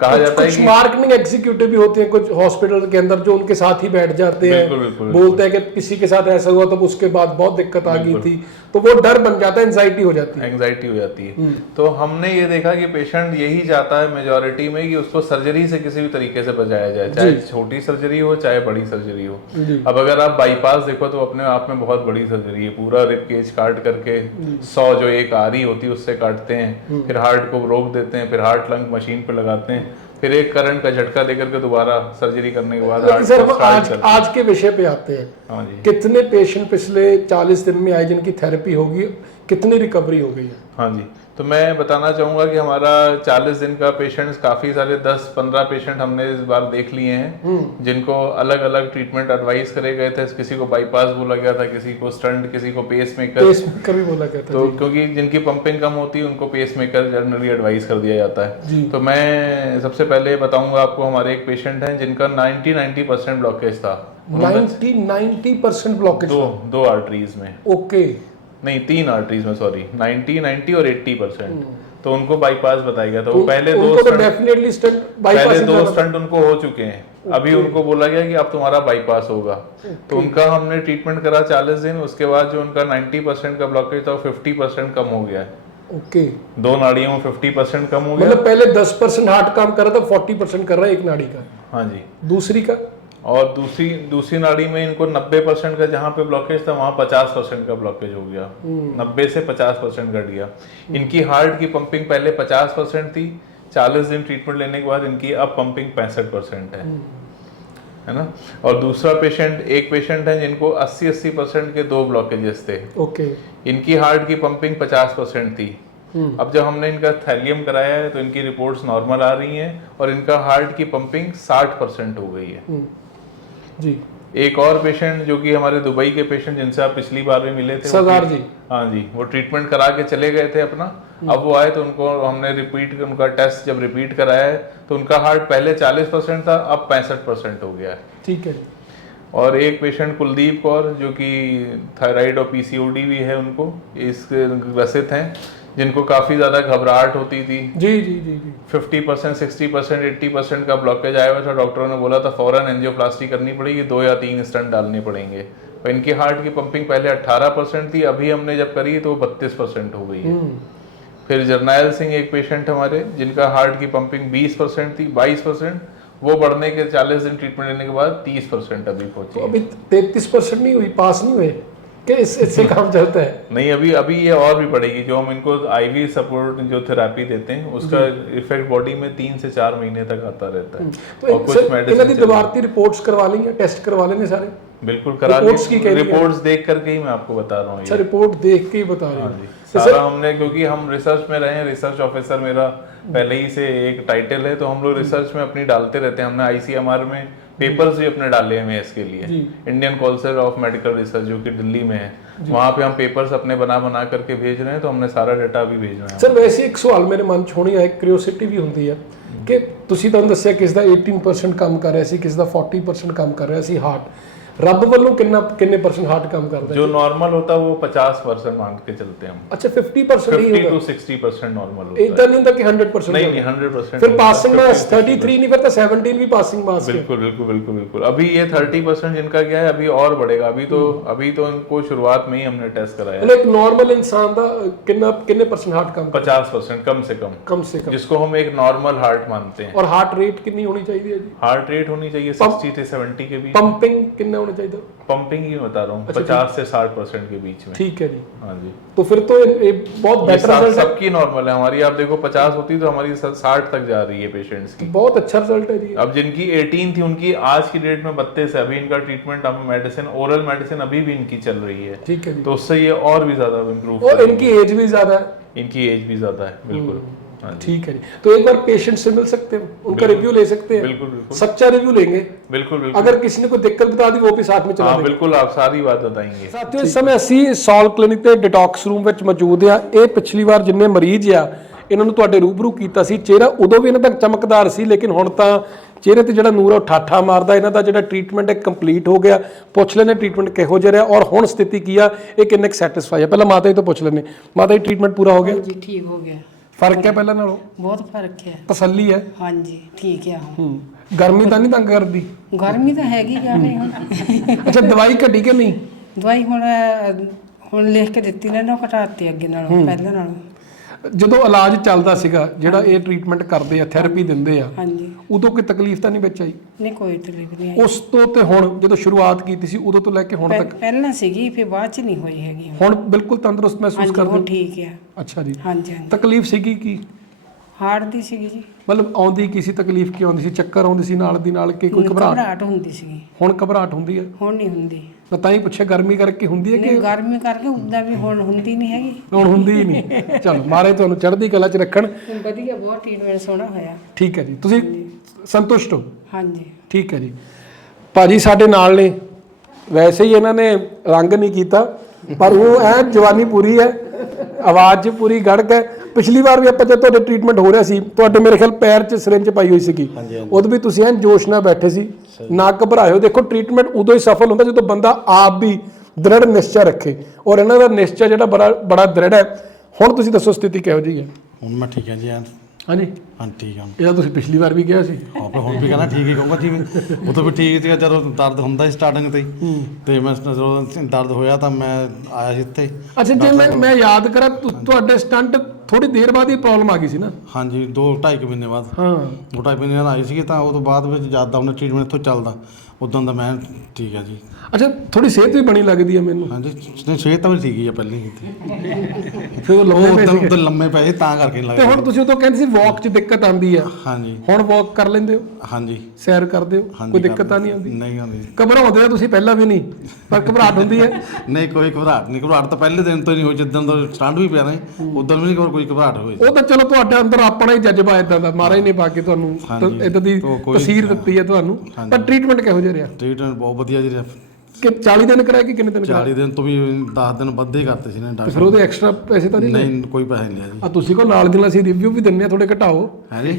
Speaker 2: कहा
Speaker 1: कुछ,
Speaker 2: जाता है
Speaker 1: कुछ
Speaker 2: कि
Speaker 1: मार्केटिंग एग्जीक्यूटिव भी होते हैं कुछ हॉस्पिटल के अंदर जो उनके साथ ही बैठ जाते हैं।
Speaker 2: बिल्कुल, बिल्कुल,
Speaker 1: बोलते हैं कि किसी के साथ ऐसा हुआ तो उसके बाद बहुत दिक्कत आ गई थी। तो वो डर बन जाता है एंजाइटी हो जाती है।
Speaker 2: एंजाइटी हो जाती है। तो हमने ये देखा कि पेशेंट यही चाहता है मेजोरिटी में कि उसको सर्जरी से किसी भी तरीके से बचाया जाए चाहे छोटी सर्जरी हो चाहे बड़ी सर्जरी हो। अब अगर आप बाईपास देखो तो अपने आप में बहुत बड़ी सर्जरी है। पूरा रिप केज काट करके सौ जो एक आरी होती है उससे काटते हैं। फिर हार्ट को रोक देते हैं फिर हार्ट लंग मशीन पे लगाते हैं। फिर एक करंट का झटका देकर के दोबारा सर्जरी करने के बाद
Speaker 1: सर हम आज आज के विषय पे आते हैं।
Speaker 2: हाँ
Speaker 1: कितने पेशेंट पिछले 40 दिन में आए जिनकी थेरेपी होगी कितनी रिकवरी हो गई है?
Speaker 2: हाँ जी। तो मैं बताना चाहूँगा कि हमारा 40 दिन का पेशेंट्स काफ़ी सारे 10-15 पेशेंट हमने इस बार देख लिए हैं जिनको अलग अलग ट्रीटमेंट एडवाइस करे गए थे। किसी को बाईपास बोला गया था किसी को स्टंट किसी को पेस मेकर
Speaker 1: पेस कभी बोला गया था
Speaker 2: तो क्योंकि जिनकी पंपिंग कम होती है उनको पेस मेकर जनरली एडवाइस कर दिया जाता है। तो मैं सबसे पहले बताऊँगा आपको हमारे एक पेशेंट हैं जिनका 90 90 परसेंट ब्लॉकेज था। उन्होंने
Speaker 1: 90 90 परसेंट ब्लॉकेज
Speaker 2: दो दो आर्टरीज में।
Speaker 1: ओके
Speaker 2: नहीं तीन आर्टरीज में सॉरी 90 90 और 80 परसेंट तो उनको बाईपास बताया गया था। वो पहले दो
Speaker 1: तो
Speaker 2: स्टंट
Speaker 1: डेफिनेटली स्टंट
Speaker 2: पहले दो स्टंट उनको हो चुके हैं। अभी उनको बोला गया कि अब तुम्हारा बाईपास होगा। तो उनका हमने ट्रीटमेंट करा 40 दिन। उसके बाद जो उनका 90 परसेंट का ब्लॉकेज था वो 50 परसेंट कम हो गया है।
Speaker 1: ओके
Speaker 2: दो नाड़ियों में 50 परसेंट कम हो गया।
Speaker 1: मतलब पहले 10 परसेंट हार्ट काम कर रहा था 40 परसेंट कर रहा है एक नाड़ी का।
Speaker 2: हाँ जी।
Speaker 1: दूसरी का?
Speaker 2: और दूसरी दूसरी नाड़ी में इनको 90 परसेंट का जहाँ पे ब्लॉकेज था वहाँ 50 परसेंट का ब्लॉकेज हो गया। 90 से 50 परसेंट घट गया इनकी हार्ट की पंपिंग पहले 50 परसेंट थी 40 दिन ट्रीटमेंट लेने के बाद इनकी अब पंपिंग पैंसठ परसेंट है। है ना? और दूसरा पेशेंट एक पेशेंट है जिनको 80 80 परसेंट के दो ब्लॉकेजेस थे।
Speaker 1: ओके।
Speaker 2: इनकी हार्ट की पंपिंग 50 परसेंट थी। अब जब हमने इनका थैलियम कराया है तो इनकी रिपोर्ट्स नॉर्मल आ रही हैं और इनका हार्ट की पंपिंग 60 परसेंट हो गई है।
Speaker 1: जी।
Speaker 2: एक और पेशेंट जो कि हमारे दुबई के पेशेंट जिनसे आप पिछली बार भी मिले थे
Speaker 1: सरदार जी।
Speaker 2: हाँ जी वो ट्रीटमेंट करा के चले गए थे अपना। अब वो आए तो उनको हमने रिपीट उनका टेस्ट जब रिपीट कराया है तो उनका हार्ट पहले 40 परसेंट था अब पैंसठ परसेंट हो गया है।
Speaker 1: ठीक है
Speaker 2: और एक पेशेंट कुलदीप कौर जो कि थायराइड और पीसीओडी भी है उनको इस ग्रसित हैं। जिनको काफ़ी ज़्यादा घबराहट होती थी।
Speaker 1: जी जी जी जी।
Speaker 2: 50 percent sixty percent eighty percent का ब्लॉकेज आया हुआ था। डॉक्टरों ने बोला था फ़ौरन एंजियोप्लास्टी करनी पड़ेगी दो या तीन स्टंट डालने पड़ेंगे। और इनकी हार्ट की पंपिंग पहले 18 परसेंट थी अभी हमने जब करी तो बत्तीस परसेंट हो गई है। फिर जरनैल सिंह एक पेशेंट हमारे जिनका हार्ट की पंपिंग 20 परसेंट थी 22 परसेंट वो बढ़ने के 40 दिन ट्रीटमेंट लेने के बाद 30 परसेंट अभी पहुँचे
Speaker 1: तो अभी 33 परसेंट नहीं हुई पास नहीं हुए? कि इस इससे काम चलता है।
Speaker 2: नहीं अभी अभी ये और भी पड़ेगी जो हम इनको आईवी सपोर्ट जो थेरेपी देते हैं उसका इफ़ेक्ट बॉडी में तीन से चार महीने तक आता रहता है। हम्म।
Speaker 1: तो
Speaker 2: और कुछ मेडिसिन
Speaker 1: रिपोर्ट्स करवा लेंगे टेस्ट करवा लेंगे सारे?
Speaker 2: बिल्कुल करा
Speaker 1: रिपोर्ट्स की
Speaker 2: रिपोर्ट्स देख करके ही मैं आपको बता रहा हूँ
Speaker 1: अच्छा रिपोर्ट देख के ही बता रहा
Speaker 2: हूँ सारा हमने क्योंकि हम रिसर्च में रहे हैं रिसर्च ऑफिसर मेरा पहले ही से एक टाइटल है तो हम लोग रिसर्च में अपनी डालते रहते हैं हमने आईसीएमआर में पेपर्स भी अपने डाले हुए हैं इसके लिए Indian council of medical research जो कि दिल्ली में है वहाँ पे हम पेपर्स अपने बना बना करके भेज रहे हैं तो हमने सारा डाटा भी भेजना है
Speaker 1: ਸਰ ਵੈਸੇ ਇੱਕ ਸਵਾਲ ਮੇਰੇ ਮਨ 'ਚ ਹੋਣੀ ਹੈ ਕਿਉਰਿਓਸਿਟੀ ਵੀ ਹੁੰਦੀ ਹੈ ਕਿ ਤੁਸੀਂ ਤੁਹਾਨੂੰ ਦੱਸਿਆ ਕਿਸ ਦਾ 18% ਕੰਮ ਕਰ ਰਿਹਾ ਸੀ ਕਿਸ ਦਾ 40% ਕੰਮ ਕਰ ਰਿਹਾ ਸੀ ਹਾਰਟ ਰੱਬ ਵੱਲੋਂ ਕਿੰਨਾ ਕਿੰਨੇ ਪਰਸੈਂਟ ਹਾਰਟ ਕੰਮ ਕਰਦਾ
Speaker 2: ਜੋ ਨਾਰਮਲ ਹੁੰਦਾ ਉਹ 50% मान के चलते हैं हम।
Speaker 1: अच्छा 50% ही
Speaker 2: 50 टू 60% नॉर्मल होता
Speaker 1: है। इतना नहीं होता कि
Speaker 2: 100% नहीं नहीं 100%
Speaker 1: फिर पासिंग मार्क्स 33 नहीं फिर 17 भी पासिंग मार्क्स
Speaker 2: बिल्कुल बिल्कुल बिल्कुल बिल्कुल। अभी ये 30% जिनका क्या है अभी और बढ़ेगा। अभी तो हम्म। अभी तो इनको शुरुआत में ही हमने टेस्ट कराया।
Speaker 1: मतलब एक नॉर्मल इंसान का कितना कितने परसेंट हार्ट
Speaker 2: काम 50% कम से कम।
Speaker 1: कम से कम।
Speaker 2: जिसको हम एक नॉर्मल हार्ट मानते हैं।
Speaker 1: और हार्ट रेट कितनी होनी चाहिए
Speaker 2: हार्ट रेट होनी चाहिए 60 से 70 के बीच।
Speaker 1: पंपिंग कितना होना चाहिए
Speaker 2: पंपिंग ही बता रहा हूँ पचास से साठ परसेंट के बीच में।
Speaker 1: ठीक है जी।
Speaker 2: हाँ जी।
Speaker 1: तो फिर तो ये बहुत बेटर रिज़ल्ट
Speaker 2: सबकी नॉर्मल है हमारी आप देखो पचास होती तो हमारी साठ तक जा रही है पेशेंट्स की।
Speaker 1: बहुत अच्छा रिज़ल्ट है जी।
Speaker 2: अब जिनकी 18 थी उनकी आज की डेट में बत्तीस है अभी इनका ट्रीटमेंट अब मेडिसिन ओरल मेडिसिन अभी भी इनकी चल रही है।
Speaker 1: ठीक है जी।
Speaker 2: तो उससे ये और भी ज़्यादा इम्प्रूव
Speaker 1: और इनकी एज भी ज़्यादा है।
Speaker 2: इनकी एज भी ज़्यादा है बिल्कुल। हाँ जी
Speaker 1: ठीक है जी तो एक बार पेशेंट से मिल सकते हैं उनका रिव्यू ले सकते हैं
Speaker 2: बिल्कुल बिल्कुल
Speaker 1: सच्चा रिव्यू लेंगे
Speaker 2: बिल्कुल बिल्कुल
Speaker 1: अगर किसी ने कोई दिक्कत बता दी वो भी साथ में चला
Speaker 2: हाँ
Speaker 1: देंगे
Speaker 2: बिल्कुल आप सारी बात बताएंगे
Speaker 1: ਸਾਥੀਓ ਇਸ ਸਮੇਂ ਅਸੀਂ ਸੌਲ ਕਲੀਨਿਕ ਤੇ ਡਿਟੌਕਸ ਰੂਮ ਵਿੱਚ ਮੌਜੂਦ ਆ ਇਹ ਪਿਛਲੀ ਵਾਰ ਜਿੰਨੇ ਮਰੀਜ਼ ਆ ਇਹਨਾਂ ਨੂੰ ਤੁਹਾਡੇ ਰੂਬਰੂ ਕੀਤਾ ਸੀ ਚਿਹਰਾ ਉਦੋਂ ਵੀ ਇਹਨਾਂ ਦਾ ਚਮਕਦਾਰ ਸੀ ਲੇਕਿਨ ਹੁਣ ਤਾਂ ਚਿਹਰੇ ਤੇ ਜਿਹੜਾ ਨੂਰ ਆ ਉਹ ਠਾਠਾ ਮਾਰਦਾ ਇਹਨਾਂ ਦਾ ਜਿਹੜਾ ਟ੍ਰੀਟਮੈਂਟ ਹੈ ਕੰਪਲੀਟ ਹੋ ਗਿਆ ਪੁੱਛ ਲੈਣੇ ਟ੍ਰੀਟਮੈਂਟ ਕਿਹੋ ਜਿਹਾ ਰਿਹਾ ਔਰ ਹੁਣ ਸਥਿਤੀ ਕੀ ਆ ਇਹ ਕਿੰਨੇ ਸੈਟੀਸਫਾਈ ਆ ਪਹਿਲਾਂ ਮਾਤਾ ਜੀ ਤੋਂ ਪੁੱਛ ਲੈਣੇ ਮਾਤਾ ਜੀ ਟ੍ਰੀਟਮੈਂਟ ਪੂਰਾ ਹੋ ਗਿਆ
Speaker 3: ਜੀ ਠੀਕ ਹੋ ਗਿਆ
Speaker 1: ਫ਼ਰਕ ਹੈ ਪਹਿਲਾਂ ਨਾਲੋਂ?
Speaker 3: ਬਹੁਤ ਫ਼ਰਕ ਹੈ।
Speaker 1: ਤਸੱਲੀ ਹੈ?
Speaker 3: ਹਾਂਜੀ ਠੀਕ ਹੈ ਹੁਣ।
Speaker 1: ਹੂੰ। ਗਰਮੀ ਤਾਂ ਨਹੀਂ ਤੰਗ ਕਰਦੀ?
Speaker 3: ਗਰਮੀ ਤਾਂ ਹੈਗੀ ਜਾਵੇ ਹੁਣ।
Speaker 1: ਅੱਛਾ ਦਵਾਈ ਘਟੀ ਕਿ ਨਹੀਂ?
Speaker 3: ਦਵਾਈ ਹੁਣ ਅਹ, ਹੁਣ ਲਿਖ ਕੇ ਦਿੱਤੀ ਨੇ ਨਾ ਘਟਾਤੀ ਅੱਗੇ ਨਾਲੋਂ ਪਹਿਲਾਂ ਨਾਲੋਂ।
Speaker 1: ਜਦੋਂ ਇਲਾਜ ਚੱਲਦਾ ਸੀਗਾ ਜਿਹੜਾ ਇਹ ਟ੍ਰੀਟਮੈਂਟ ਕਰਦੇ ਆ ਥੈਰੇਪੀ ਦਿੰਦੇ ਆ
Speaker 3: ਹਾਂਜੀ।
Speaker 1: ਉਦੋਂ ਕੋਈ ਤਕਲੀਫ ਤਾਂ ਨਹੀਂ ਵਿੱਚ ਆਈ?
Speaker 3: ਨਹੀਂ ਕੋਈ ਤਕਲੀਫ ਨਹੀਂ ਆਈ।
Speaker 1: ਉਸ ਤੋਂ ਤੇ ਹੁਣ ਜਦੋਂ ਸ਼ੁਰੂਆਤ ਕੀਤੀ ਸੀ ਉਦੋਂ ਤੋਂ ਲੈ ਕੇ ਹੁਣ
Speaker 3: ਪਹਿ-
Speaker 1: ਤੱਕ?
Speaker 3: ਪਹਿਲਾਂ ਸੀਗੀ ਫਿਰ ਬਾਅਦ ਚ ਨਹੀਂ ਹੋਈ ਹੈਗੀ।
Speaker 1: ਹੁਣ ਬਿਲਕੁਲ ਤੰਦਰੁਸਤ ਮਹਿਸੂਸ
Speaker 3: ਹਾਂਜੀ
Speaker 1: ਕਰਦੇ ਹੋ?
Speaker 3: ਠੀਕ ਹੈ
Speaker 1: ਅੱਛਾ ਜੀ।
Speaker 3: ਹਾਂਜੀ ਹਾਂਜੀ।
Speaker 1: ਤਕਲੀਫ ਸੀਗੀ ਕੀ?
Speaker 3: ਹਾਰਟ ਦੀ ਸੀਗੀ ਜੀ।
Speaker 1: ਮਤਲਬ ਆਉਂਦੀ ਕੀ ਸੀ ਤਕਲੀਫ ਕੀ ਆਉਂਦੀ ਸੀ? ਚੱਕਰ ਆਉਂਦੀ ਸੀ ਨਾਲ ਦੀ ਨਾਲ ਕਿ ਕੋਈ ਘਬਰਾਹਟ?
Speaker 3: ਘਬਰਾਹਟ ਹੁੰਦੀ ਸੀਗੀ।
Speaker 1: ਹੁਣ ਘਬਰਾਹਟ ਹੁੰਦੀ ਹੈ
Speaker 3: ਹੁਣ ਨਹੀਂ ਹੁੰਦੀ।
Speaker 1: ਮੈਂ ਤਾਂ ਹੀ ਪੁੱਛਿਆ ਗਰਮੀ ਕਰਕੇ ਹੁੰਦੀ ਹੈ ਕਿ
Speaker 3: ਨਹੀਂ ਗਰਮੀ ਕਰਕੇ ਉਦਾਂ ਵੀ ਹੁਣ ਹੁੰਦੀ ਨਹੀਂ ਹੈਗੀ।
Speaker 1: ਹੁਣ ਹੁੰਦੀ ਹੀ ਨਹੀਂ। ਚਲੋ ਮਾਰੇ ਤੁਹਾਨੂੰ ਚੜ੍ਹਦੀ ਕਲਾ 'ਚ ਰੱਖਣ।
Speaker 3: ਵਧੀਆ ਬਹੁਤ ਟ੍ਰੀਟਮੈਂਟ ਸੋਹਣਾ ਹੋਇਆ।
Speaker 1: ਠੀਕ ਹੈ ਜੀ। ਤੁਸੀਂ ਸੰਤੁਸ਼ਟ ਹੋ?
Speaker 3: ਹਾਂਜੀ।
Speaker 1: ਠੀਕ ਹੈ ਜੀ। ਭਾਜੀ ਸਾਡੇ ਨਾਲ ਨੇ। ਵੈਸੇ ਹੀ ਇਹਨਾਂ ਨੇ ਰੰਗ ਨਹੀਂ ਕੀਤਾ ਪਰ ਉਹ ਐ ਜਵਾਨੀ ਪੂਰੀ ਹੈ ਆਵਾਜ਼ 'ਚ ਪੂਰੀ ਗੜਕ ਹੈ। ਪਿਛਲੀ ਵਾਰ ਵੀ ਆਪਾਂ ਜਦ ਤੁਹਾਡੇ ਟ੍ਰੀਟਮੈਂਟ ਹੋ ਰਿਹਾ ਸੀ ਤੁਹਾਡੇ ਮੇਰੇ ਖਿਆਲ ਪੈਰ 'ਚ ਸਿਰਿੰਜ ਪਾਈ ਹੋਈ ਸੀਗੀ। ਉਦੋਂ ਵੀ ਤੁਸੀਂ ਐਨ ਜੋਸ਼ ਨਾਲ ਬੈਠੇ ਸੀ। ਨਾ ਘਬਰਾਇਓ ਦੇਖੋ ਟ੍ਰੀਟਮੈਂਟ ਉਦੋਂ ਹੀ ਸਫਲ ਹੁੰਦਾ ਜਦੋਂ ਬੰਦਾ ਆਪ ਵੀ ਦ੍ਰਿੜ ਨਿਸ਼ਚੈ ਰੱਖੇ। ਔਰ ਇਹਨਾਂ ਦਾ ਨਿਸ਼ਚੈ ਜਿਹੜਾ ਬੜਾ ਬੜਾ ਦ੍ਰਿੜ ਹੈ ਹੁਣ ਤੁਸੀਂ ਦੱਸੋ ਸਥਿਤੀ ਕਿਹੋ ਜਿਹੀ ਹੈ?
Speaker 4: ਹੁਣ ਮੈਂ ਠੀਕ ਹਾਂ ਜੀ ਐਨ।
Speaker 1: ਹਾਂਜੀ।
Speaker 4: ਹਾਂ ਠੀਕ ਹਾਂ।
Speaker 1: ਇਹਦਾ ਤੁਸੀਂ ਪਿਛਲੀ ਵਾਰ ਵੀ ਕਿਹਾ ਸੀ।
Speaker 4: ਆਪੇ ਹੁਣ ਵੀ ਕਹਿੰਦਾ ਠੀਕ ਹੀ ਕਹੂੰਗਾ ਉਹ ਤਾਂ ਵੀ ਠੀਕ ਸੀਗਾ ਜਦੋਂ ਦਰਦ ਹੁੰਦਾ ਸੀ ਸਟਾਰਟਿੰਗ ਤੇ ਹੀ। ਤੇ ਮੈਂ ਜਦੋਂ ਦਰਦ ਹੋਇਆ ਤਾਂ ਮੈਂ ਆਇਆ ਸੀ ਇੱਥੇ।
Speaker 1: ਅੱਛਾ ਜੇ ਮੈਂ ਮੈਂ ਯਾਦ ਕਰਾਂ ਤੁ- ਤੁਹਾਡੇ ਸਟੰਟ ਥੋੜੀ ਦੇਰ ਬਾਅਦ ਹੀ ਪ੍ਰੋਬਲਮ ਆ ਗਈ ਸੀ ਨਾ।
Speaker 4: ਹਾਂਜੀ 2 2.5 ਮਹੀਨੇ ਬਾਅਦ।
Speaker 1: ਹਾਂ।
Speaker 4: ਦੋ ਢਾਈ ਮਹੀਨੇ ਬਾਅਦ ਆਈ ਸੀ ਤਾਂ ਉਹ ਤੋਂ ਬਾਅਦ ਵਿੱਚ ਜ਼ਿਆਦਾ ਉਹਨੇ ਟ੍ਰੀਟਮੈਂਟ ਇੱਥੋਂ ਚੱਲਦਾ। ਉਦੋਂ ਦਾ ਮੈਂ ਠੀਕ ਹੈ ਜੀ।
Speaker 1: ਅੱਛਾ ਥੋੜੀ ਸਿਹਤ ਵੀ ਬਣੀ ਲੱਗਦੀ ਹੈ ਮੈਨੂੰ।
Speaker 4: ਹਾਂਜੀ ਨਹੀਂ ਸਿਹਤ ਤਾਂ ਮੇਰੀ ਠੀਕ ਹੀ ਆ ਪਹਿਲਾਂ ਹੀ
Speaker 1: ਫਿਰ ਉਹ
Speaker 4: ਉਹ
Speaker 1: ਲੰਮੇ ਪਏ
Speaker 4: ਉਦੋਂ। ਉਦੋਂ ਲੰਮੇ ਪਏ ਤਾਂ ਕਰਕੇ ਨਹੀਂ
Speaker 1: ਤੇ ਹੁਣ ਤੁਸੀਂ ਉਦੋਂ ਕਹਿੰਦੇ ਸੀ ਵਾਕ 'ਚ ਦਿੱਕਤ ਆਂਦੀ ਆ।
Speaker 4: ਹਾਂਜੀ।
Speaker 1: ਹੁਣ ਵਾਕ ਕਰ ਲੈਂਦੇ ਹੋ?
Speaker 4: ਹਾਂਜੀ।
Speaker 1: ਸੈਰ ਕਰਦੇ ਹੋ?
Speaker 4: ਹਾਂਜੀ
Speaker 1: ਕੋਈ ਦਿੱਕਤ। ਤਾਂ ਨਹੀਂ ਆਉਂਦੀ?
Speaker 4: ਨਹੀਂ ਆਉਂਦੀ।
Speaker 1: ਘਬਰਾਉਂਦੇ ਆ ਤੁਸੀਂ ਪਹਿਲਾਂ ਵੀ ਨਹੀਂ ਪਰ ਘਬਰਾਹਟ ਹੁੰਦੀ ਹੈ।
Speaker 4: ਨਹੀਂ ਕੋਈ ਘਬਰਾਹਟ ਨਹੀਂ। ਘਬਰਾਹਟ ਤਾਂ ਪਹਿਲੇ ਦਿਨ ਤੋਂ ਹੀ ਨਹੀਂ ਹੋਈ ਜਿੱਦਣ ਤੋਂ ਸਟੰਡ ਵੀ ਪਿਆ ਨਹੀਂ ਉਦੋਂ ਵੀ ਨਹੀਂ ਕੋਈ ਘਬਰਾਹਟ ਹੋਈ।
Speaker 1: ਉਹ ਤਾਂ ਚਲੋ ਤੁਹਾਡੇ ਅੰਦਰ ਆਪਣਾ ਹੀ ਜਜ਼ਬਾ ਇਦਾਂ ਦਾ ਮਹਾਰਾਜ ਨੇ ਪਾ ਕੇ ਤੁਹਾਨੂੰ
Speaker 4: ਹਾਂਜੀ।
Speaker 1: ਇਦਾਂ ਦੀ
Speaker 4: ਕੋਈ-
Speaker 1: ਤਸਵੀਰ ਦਿੱਤੀ ਹੈ ਤੁਹਾਨੂੰ। ਪਰ ਟ੍ਰੀਟਮੈਂਟ ਕਿਹੋ ਜਿਹਾ ਰਿਹਾ?
Speaker 4: ਟ੍ਰੀਟਮੈਂਟ ਬਹੁਤ ਵਧੀਆ ਜੀ ਰਿਹਾ।
Speaker 1: ਕਿ 40 ਦਿਨ ਕਰਾਇਆ ਕਿ ਕਿੰਨੇ ਦਿਨ ਕਰਾਇਆ
Speaker 4: 40 ਦਿਨ ਤੋਂ ਵੀ 10 ਦਿਨ ਵੱਧੇ ਕਰਤੇ ਸੀ ਨੇ
Speaker 1: ਤੇ ਫਿਰ
Speaker 4: ਡਾਕਟਰ
Speaker 1: ਉਹਦੇ ਐਕਸਟਰਾ ਪੈਸੇ ਤਾਂ ਨਹੀਂ ਲਏ?
Speaker 4: ਨਹੀਂ ਕੋਈ ਪੈਸੇ ਨਹੀਂ ਲਿਆ ਜੀ।
Speaker 1: ਆ ਤੁਸੀਂ ਕੋ ਨਾਲ ਦੀ ਨਾਲ ਅਸੀਂ ਰਿਵਿਊ ਵੀ ਦਿੰਨੇ ਆ ਥੋੜੇ ਘਟਾਓ।
Speaker 4: ਹੈ ਜੀ।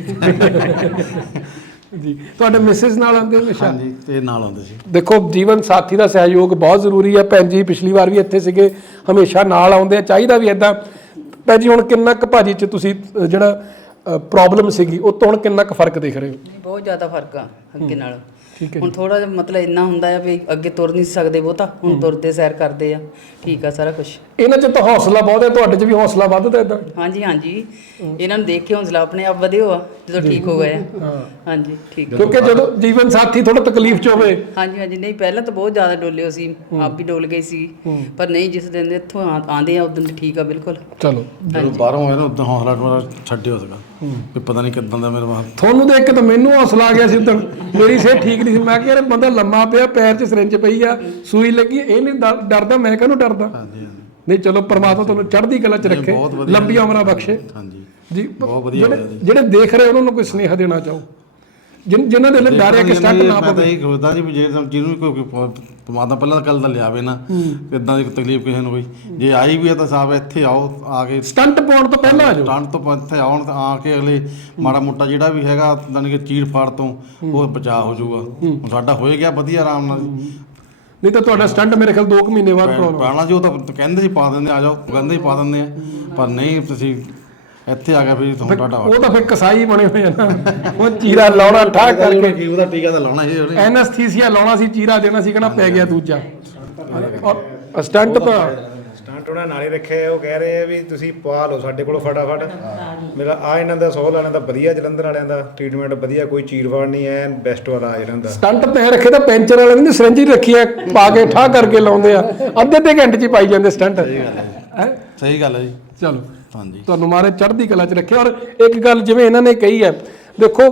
Speaker 1: ਜੀ ਤੁਹਾਡੇ ਮਿਸਿਸ ਨਾਲ ਆਉਂਦੇ ਹਮੇਸ਼ਾ?
Speaker 4: ਹਾਂਜੀ ਤੇ ਨਾਲ ਆਉਂਦੇ ਸੀ।
Speaker 1: ਦੇਖੋ ਜੀਵਨ ਸਾਥੀ ਦਾ ਸਹਿਯੋਗ ਬਹੁਤ ਜ਼ਰੂਰੀ ਹੈ। ਭੈਣ ਜੀ ਪਿਛਲੀ ਵਾਰ ਵੀ ਇੱਥੇ ਸੀਗੇ ਹਮੇਸ਼ਾ ਨਾਲ ਆਉਂਦੇ ਆ। ਚਾਹੀਦਾ ਵੀ ਇਦਾਂ ਭੈਣ ਜੀ ਹੁਣ ਕਿੰਨਾ ਕੁ ਭਾਜੀ ਚ ਤੁਸੀਂ ਅ, ਜਿਹੜਾ ਪ੍ਰੋਬਲਮ ਸੀਗੀ ਉਹ ਤੋਂ ਹੁਣ ਕਿੰਨਾ ਕੁ ਫ਼ਰਕ ਦੇਖ ਰਹੇ ਹੋ?
Speaker 8: ਬਹੁਤ ਜ਼ਿਆਦਾ ਫ਼ਰਕ ਆ ਅੱਗੇ ਨਾਲ। ਹੁਣ ਥੋੜਾ ਜਿਹਾ ਮਤਲਬ ਇੰਨਾ ਹੁੰਦਾ ਆ ਵੀ ਅੱਗੇ ਤੁਰ ਨਹੀਂ ਸਕਦੇ ਬਹੁਤਾ ਹੁਣ ਤੁਰਦੇ ਸੈਰ ਕਰਦੇ ਆ ਠੀਕ ਆ ਸਾਰਾ ਕੁਝ
Speaker 1: ਇਹਨਾਂ ਚ ਤਾਂ ਹੌਸਲਾ ਬਹੁਤ ਹੈ ਤੁਹਾਡੇ ਚ ਵੀ ਹੌਸਲਾ ਵੱਧਦਾ ਇਦਾਂ
Speaker 8: ਹਾਂਜੀ ਹਾਂਜੀ। ਇਹਨਾਂ ਨੂੰ ਦੇਖ ਕੇ ਹੌਸਲਾ ਆਪਣੇ ਆਪ ਵਧਿਓ ਆ। ਜਦੋਂ ਠੀਕ ਹੋ ਗਏ ਆ ਹਾਂਜੀ ਠੀਕ
Speaker 1: ਕਿਉਂਕਿ ਜਦੋਂ ਜੀਵਨ ਸਾਥੀ ਥੋੜਾ ਤਕਲੀਫ ਚ ਹੋਵੇ।
Speaker 8: ਹਾਂਜੀ ਹਾਂਜੀ ਨਹੀਂ ਪਹਿਲਾਂ ਤਾਂ ਬਹੁਤ ਜ਼ਿਆਦਾ ਡੋਲਿਓ ਸੀ। ਆਪ ਵੀ ਡੋਲ ਗਈ ਸੀ। ਪਰ ਨਹੀਂ ਜਿਸ ਦਿਨ ਦੇ ਇੱਥੋਂ ਆਂ- ਆਂਦੇ ਆ ਉਦੋਂ ਠੀਕ ਆ ਬਿਲਕੁਲ।
Speaker 1: ਚਲੋ।
Speaker 4: ਜਦੋਂ ਬਾਹਰੋਂ ਆਏ ਨਾ ਉਦੋਂ ਹੌਸਲਾ ਮੇਰਾ ਛੱਡਿਓ ਸੀਗਾ। ਵੀ ਪਤਾ ਨਹੀਂ ਕਿੱਦਾਂ ਦਾ ਮੇਰੇ ਬਾਹਰ।
Speaker 1: ਤੁਹਾਨੂੰ ਦੇਖ ਕੇ ਤਾਂ ਮੈਨੂੰ ਹੌਸਲਾ ਆ ਗਿਆ ਸੀ ਉਦੋਂ। ਮੇਰੀ ਸਿਹਤ ਠੀਕ ਨਹੀਂ ਸੀ। ਮੈਂ ਕਿਹਾ ਯਾਰ ਬੰਦਾ ਲੰਮਾ ਪਿਆ ਪੈਰ 'ਚ ਸਿਰਿੰਜ ਪਈ ਆ ਸੂਈ ਲੱਗੀ ਇਹ ਨਹੀਂ ਡਰ- ਡਰਦਾ ਮੈਂ ਕਾਹਨੂੰ ਡਰਦਾ?
Speaker 4: ਹਾਂਜੀ ਹਾਂਜੀ।
Speaker 1: ਨਹੀਂ ਚਲੋ ਪ੍ਰਮਾਤਮਾ ਤੁਹਾਨੂੰ ਚੜ੍ਹਦੀ ਕਲਾ 'ਚ ਰੱਖੇ।
Speaker 4: ਬਹੁਤ ਵਧੀਆ।
Speaker 1: ਲੰਬੀ ਉਮਰਾਂ ਬਖਸ਼ੇ।
Speaker 4: ਹਾਂਜੀ।
Speaker 1: ਜੀ
Speaker 4: ਬਹੁਤ ਵਧੀਆ
Speaker 1: ਜਿਹੜੇ
Speaker 4: ਹੋਇਆ ਜੀ।
Speaker 1: ਜਿਹੜੇ ਦੇਖ ਰਹੇ ਉਹਨਾਂ ਨੂੰ ਕੋਈ ਸੁਨੇਹਾ ਦੇਣਾ ਚਾਹੋ। ਜਿਨ ਜਿਨ੍ਹਾਂ ਦੇ ਲਈ ਡਰ ਹੈ ਕਿ ਸਟੰਟ ਨਾ
Speaker 4: ਤਾਂ
Speaker 1: ਪਵੇ।
Speaker 4: ਇਹ ਸੋਚਦਾ ਜੀ ਵੀ ਜੇ ਜਿਹਨੂੰ ਵੀ ਕੋਈ ਪਰਮਾਤਮਾ ਪਹਿਲਾਂ ਕੱਲ ਦਾ ਲਿਆਵੇ ਨਾ। ਇਦਾਂ ਦੀ ਕੋਈ ਤਕਲੀਫ ਕਿਸੇ ਨੂੰ ਕੋਈ। ਜੇ ਆਈ ਵੀ ਹੈ ਤਾਂ ਸਾਹਿਬ ਇੱਥੇ ਆਓ ਆ ਕੇ
Speaker 1: ਸਟੰਟ ਪਾਉਣ ਤੋਂ ਪਹਿਲਾਂ ਆ ਜਾਓ।
Speaker 4: ਟੰਡ ਤੋਂ ਇੱਥੇ ਆਉਣ ਤਾਂ ਆ ਕੇ ਅਗਲੇ ਮਾੜਾ ਮੋਟਾ ਜਿਹੜਾ ਵੀ ਹੈਗਾ ਜਾਣੀ ਕਿ ਚੀੜ ਫਾੜ ਤੋਂ ਉਹ ਬਚਾਅ ਹੋ ਜਾਊਗਾ। ਹੁਣ ਸਾਡਾ ਹੋਏ ਗਿਆ ਵਧੀਆ ਆਰਾਮ ਨਾਲ
Speaker 1: ਨਹੀਂ ਤਾਂ ਤੁਹਾਡਾ ਸਟੰਟ ਮੇਰੇ ਖਿਆਲ 2 ਮਹੀਨੇ ਬਾਅਦ ਪ੍ਰੋਬਲਮ
Speaker 4: ਜੀ ਉਹ ਤਾਂ ਕਹਿੰਦੇ ਸੀ ਪਾ ਦਿੰਦੇ ਆ ਜਾਓ ਕਹਿੰਦੇ ਸੀ ਪਾ ਦਿੰਦੇ ਆ। ਪਰ ਨਹੀਂ ਤੁਸੀਂ ਇੱਥੇ ਆ ਗਿਆ ਫਿਰ ਤੁਹਾਨੂੰ ਤੁਹਾਡਾ
Speaker 1: ਉਹ ਤਾਂ ਫਿਰ ਕਸਾਈ ਬਣੇ ਹੋਏ ਆ ਨਾ। ਉਹ ਚੀਰਾ ਲਾਉਣਾ ਠਾ ਕਰਕੇ।
Speaker 4: ਕੀ ਉਹਦਾ ਟੀਕਾ ਤਾਂ ਲਾਉਣਾ ਸੀ ਉਹਨੇ।
Speaker 1: ਐਨਸਥੀਸੀਆ ਲਾਉਣਾ ਸੀ ਚੀਰਾ ਦੇਣਾ ਸੀ ਕਹਿੰਦਾ ਪੈ ਗਿਆ ਦੂਜਾ। ਔਰ ਸਟੰਟ ਤਾਂ
Speaker 5: ਸਟੰਟ ਉਹਨਾਂ ਨਾਲ ਹੀ ਰੱਖਿਆ ਹੈ, ਉਹ ਕਹਿ ਰਹੇ ਆ ਵੀ ਤੁਸੀਂ ਪਵਾ ਲਓ ਸਾਡੇ ਕੋਲੋਂ ਫਟਾਫਟ। ਮੇਰਾ ਆ ਇਹਨਾਂ ਦਾ ਸੋਲ ਵਾਲਿਆਂ ਦਾ ਵਧੀਆ ਜਲੰਧਰ ਵਾਲਿਆਂ ਦਾ ਟ੍ਰੀਟਮੈਂਟ ਵਧੀਆ ਕੋਈ ਚੀਰਵਾੜ ਨਹੀਂ ਐਨ ਬੈਸਟ ਵਾਲਾ ਆ ਇਹਨਾਂ ਦਾ।
Speaker 1: ਸਟੰਟ ਤੇ ਰੱਖੇ ਤਾਂ ਪੈਂਚਰ ਵਾਲੇ ਦੀ ਸਿਰੰਜੀ ਰੱਖੀ ਆ ਪਾ ਕੇ ਠਾ ਕਰਕੇ ਲਾਉਂਦੇ ਆ। ਅੱਧੇ ਅੱਧੇ ਘੰਟੇ ਚ ਪਾਈ ਜਾਂਦੇ ਸਟੰਟ। ਹੈ?
Speaker 4: ਸਹੀ ਗੱਲ ਹੈ ਜੀ।
Speaker 1: ਚਲੋ।
Speaker 4: ਹਾਂਜੀ।
Speaker 1: ਤੁਹਾਨੂੰ ਮਹਾਰਾਜ ਚੜ੍ਹਦੀ ਕਲਾ ਚ ਰੱਖਿਆ ਔਰ ਇੱਕ ਗੱਲ ਜਿਵੇਂ ਇਹਨਾਂ ਨੇ ਕਹੀ ਹੈ ਦੇਖੋ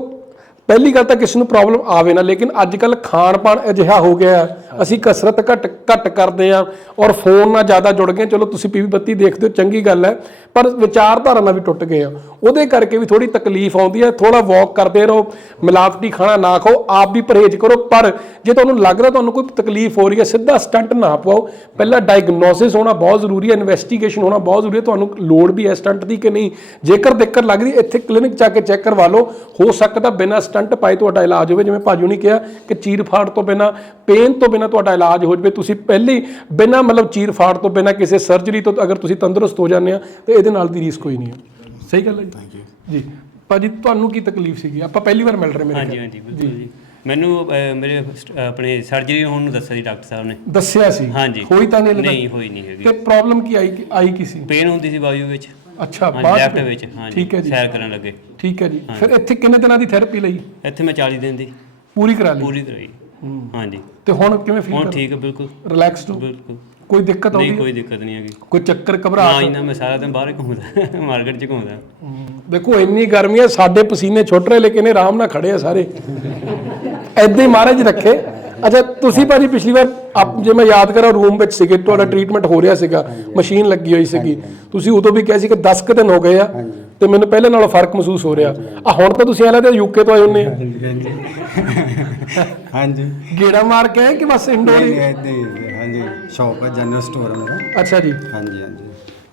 Speaker 1: ਪਹਿਲੀ ਗੱਲ ਤਾਂ ਕਿਸੇ ਨੂੰ ਪ੍ਰੋਬਲਮ ਆਵੇ ਨਾ ਲੇਕਿਨ ਅੱਜ ਕੱਲ ਖਾਣ ਪਾਣ ਅਜਿਹਾ ਹੋ ਗਿਆ ਹੈ, ਅਸੀਂ ਕਸਰਤ ਘੱਟ ਘੱਟ ਕਰਦੇ ਆ ਔਰ ਫੋਨ ਨਾਲ ਜ਼ਿਆਦਾ ਜੁੜ ਗਏ ਚਲੋ ਤੁਸੀਂ ਪੀਵੀ ਬੱਤੀ ਦੇਖਦੇ ਹੋ, ਚੰਗੀ ਗੱਲ ਹੈ। ਪਰ ਵਿਚਾਰਧਾਰਾ ਨਾਲ ਵੀ ਟੁੱਟ ਗਏ ਆ ਉਹਦੇ ਕਰਕੇ ਵੀ ਥੋੜੀ ਤਕਲੀਫ ਆਉਂਦੀ ਹੈ। ਥੋੜਾ ਵਾਕ ਕਰਦੇ ਰਹੋ, ਮਿਲਾਵਟੀ ਖਾਣਾ ਨਾ ਖਾਓ, ਆਪ ਵੀ ਪਰਹੇਜ਼ ਕਰੋ। ਪਰ ਜੇ ਤੁਹਾਨੂੰ ਲੱਗਦਾ ਤੁਹਾਨੂੰ ਕੋਈ ਤਕਲੀਫ ਹੋ ਰਹੀ ਹੈ, ਸਿੱਧਾ ਸਟੰਟ ਨਾ ਪਾਓ। ਪਹਿਲਾਂ ਡਾਇਗਨੋਸਿਸ ਹੋਣਾ ਬਹੁਤ ਜ਼ਰੂਰੀ ਹੈ ਇਨਵੈਸਟੀਗੇਸ਼ਨ ਹੋਣਾ ਬਹੁਤ ਜ਼ਰੂਰੀ ਹੈ। ਤੁਹਾਨੂੰ ਲੋੜ ਵੀ ਹੈ ਸਟੰਟ ਦੀ ਕਿ ਨਹੀਂ। ਜੇਕਰ ਦਿੱਕਤ ਲੱਗਦੀ ਇੱਥੇ ਕਲੀਨਿਕ ਜਾ ਕੇ ਚੈੱਕ ਕਰਵਾ ਲਓ। ਹੋ ਸਕਦਾ ਬਿਨਾਂ ਸਟੰਟ ਪਾਏ ਤੁਹਾਡਾ ਇਲਾਜ ਹੋਵੇ। ਜਿਵੇਂ ਭਾਜੂ ਨੇ ਕਿਹਾ ਕਿ ਚੀਰ ਫਾੜ ਤੋਂ ਬਿਨਾਂ ਪੇਨ ਤੋਂ ਬਿਨਾਂ ਤੁਹਾਡਾ ਇਲਾਜ ਹੋ ਜਾਵੇ ਤੁਸੀਂ ਪਹਿਲੇ ਬਿਨਾਂ ਮਤਲਬ ਚੀਰ ਫਾੜ ਤੋਂ ਬਿਨਾਂ ਕਿਸੇ ਸਰਜਰੀ ਤੋਂ ਅਗਰ ਤੁਸੀਂ ਤੰਦਰੁਸਤ ਹੋ ਜਾਂਦੇ ਆ ਤੇ ਇਹਦੇ ਨਾਲ ਦੀ ਰੀਸ ਕੋਈ ਨਹੀਂ ਹੈ। ਸਹੀ ਗੱਲ ਹੈ ਜੀ? ਥੈਂਕ ਯੂ ਜੀ। ਭਾਜੀ ਤੁਹਾਨੂੰ ਕੀ ਤਕਲੀਫ ਸੀਗੀ? ਆਪਾਂ ਪਹਿਲੀ ਵਾਰ ਮਿਲ ਰਹੇ ਮੇਰੇ
Speaker 6: ਹਾਂਜੀ। ਹਾਂਜੀ ਬਿਲਕੁਲ ਜੀ। ਮੈਨੂੰ ਮੇਰੇ ਆਪਣੇ ਸਰਜਰੀ ਹੋਣ ਨੂੰ ਦੱਸਿਆ ਸੀ ਡਾਕਟਰ ਸਾਹਿਬ ਨੇ।
Speaker 1: ਦੱਸਿਆ ਸੀ?
Speaker 6: ਹਾਂਜੀ।
Speaker 1: ਹੋਈ ਤਾਂ ਨਹੀਂ?
Speaker 6: ਨਹੀਂ ਹੋਈ ਨਹੀਂ ਹੈਗੀ।
Speaker 1: ਤੇ ਪ੍ਰੋਬਲਮ ਕੀ ਆਈ ਆਈ ਕੀ ਸੀ?
Speaker 6: ਪੇਨ ਹੁੰਦੀ ਸੀ ਬਾਜੂ ਵਿੱਚ।
Speaker 1: ਅੱਛਾ ਬਾਅਦ
Speaker 6: ਲੈਫਟ ਵਿੱਚ? ਹਾਂਜੀ।
Speaker 1: ਠੀਕ ਹੈ ਜੀ।
Speaker 6: ਸੈਰ ਕਰਨ ਲੱਗੇ।
Speaker 1: ਠੀਕ ਹੈ ਜੀ। ਫਿਰ ਇੱਥੇ ਕਿੰਨੇ ਦਿਨਾਂ ਦੀ ਥੈਰੇਪੀ ਲਈ?
Speaker 6: ਇੱਥੇ ਮੈਂ 40 ਦਿਨ ਦੀ।
Speaker 1: ਪੂਰੀ ਕਰਾ ਲਈ?
Speaker 6: ਪੂਰੀ ਕਰਾਈ। ਹਾਂਜੀ।
Speaker 1: ਤੇ ਹੁਣ ਕਿਵੇਂ ਫੀਲ
Speaker 6: ਹੁਣ ਠੀਕ ਹੈ ਬਿਲਕੁਲ।
Speaker 1: ਰਿਲੈਕਸਡ ਹੋ
Speaker 6: ਬਿਲਕੁਲ।
Speaker 1: ਕੋਈ ਦਿੱਕਤ
Speaker 6: ਨਹੀਂ
Speaker 1: ਆਉਂਦੀ ਹੈ?
Speaker 6: ਕੋਈ ਦਿੱਕਤ ਨਹੀਂ ਹੈਗੀ।
Speaker 1: ਕੋਈ ਚੱਕਰ
Speaker 6: ਨਾ
Speaker 1: ਘਬਰਾਹਟ
Speaker 6: ਇਹਨਾਂ ਮੈਂ ਸਾਰਾ ਦਿਨ ਬਾਹਰ ਹੀ ਘੁੰਮਦਾ ਮਾਰਕੀਟ 'ਚ ਘੁੰਮਦਾ।
Speaker 1: ਦੇਖੋ ਇੰਨੀ ਗਰਮੀ ਹੈ ਸਾਡੇ ਪਸੀਨੇ ਛੁੱਟ ਰਹੇ ਲੇਕਿਨ ਇਹ ਆਰਾਮ ਨਾਲ ਖੜੇ ਆ ਸਾਰੇ। ਐਦਾਂ ਹੀ ਮਹਾਰਾਜ ਰੱਖੇ। ਅੱਛਾ ਤੁਸੀਂ ਭਾਜੀ ਪਿਛਲੀ ਵਾਰ ਆਪ ਜੇ ਮੈਂ ਯਾਦ ਕਰਾਂ ਰੂਮ ਵਿੱਚ ਸੀਗੇ ਤੁਹਾਡਾ ਟ੍ਰੀਟਮੈਂਟ ਹੋ ਰਿਹਾ ਸੀਗਾ ਮਸ਼ੀਨ ਲੱਗੀ ਹੋਈ ਸੀਗੀ। ਤੁਸੀਂ ਉਦੋਂ ਵੀ ਕਿਹਾ ਸੀ ਕਿ 10 ਕੁ ਦਿਨ ਹੋ ਗਏ ਆ। ਤੇ ਮੈਨੂੰ ਪਹਿਲੇ ਨਾਲੋਂ ਫ਼ਰਕ ਮਹਿਸੂਸ ਹੋ ਰਿਹਾ। ਆ ਹੁਣ ਤਾਂ ਤੁਸੀਂ ਐ ਲੱਗਦਾ ਯੂਕੇ ਤੋਂ ਆਏ ਹੁੰਨੇ ਆ।
Speaker 7: ਹਾਂਜੀ
Speaker 1: ਗੇੜਾ ਮਾਰ ਕੇ ਆਏ ਕਿ ਬਸ ਇੰਡੋਰ
Speaker 7: ਨਹੀਂ
Speaker 1: ਹੀ
Speaker 7: ਹੀ। ਹਾਂਜੀ ਸ਼ੌਪ ਹੈ ਜਨਰਲ ਸਟੋਰ ਹੈ ਮੇਰਾ।
Speaker 1: ਅੱਛਾ ਜੀ।
Speaker 7: ਹਾਂਜੀ ਹਾਂਜੀ।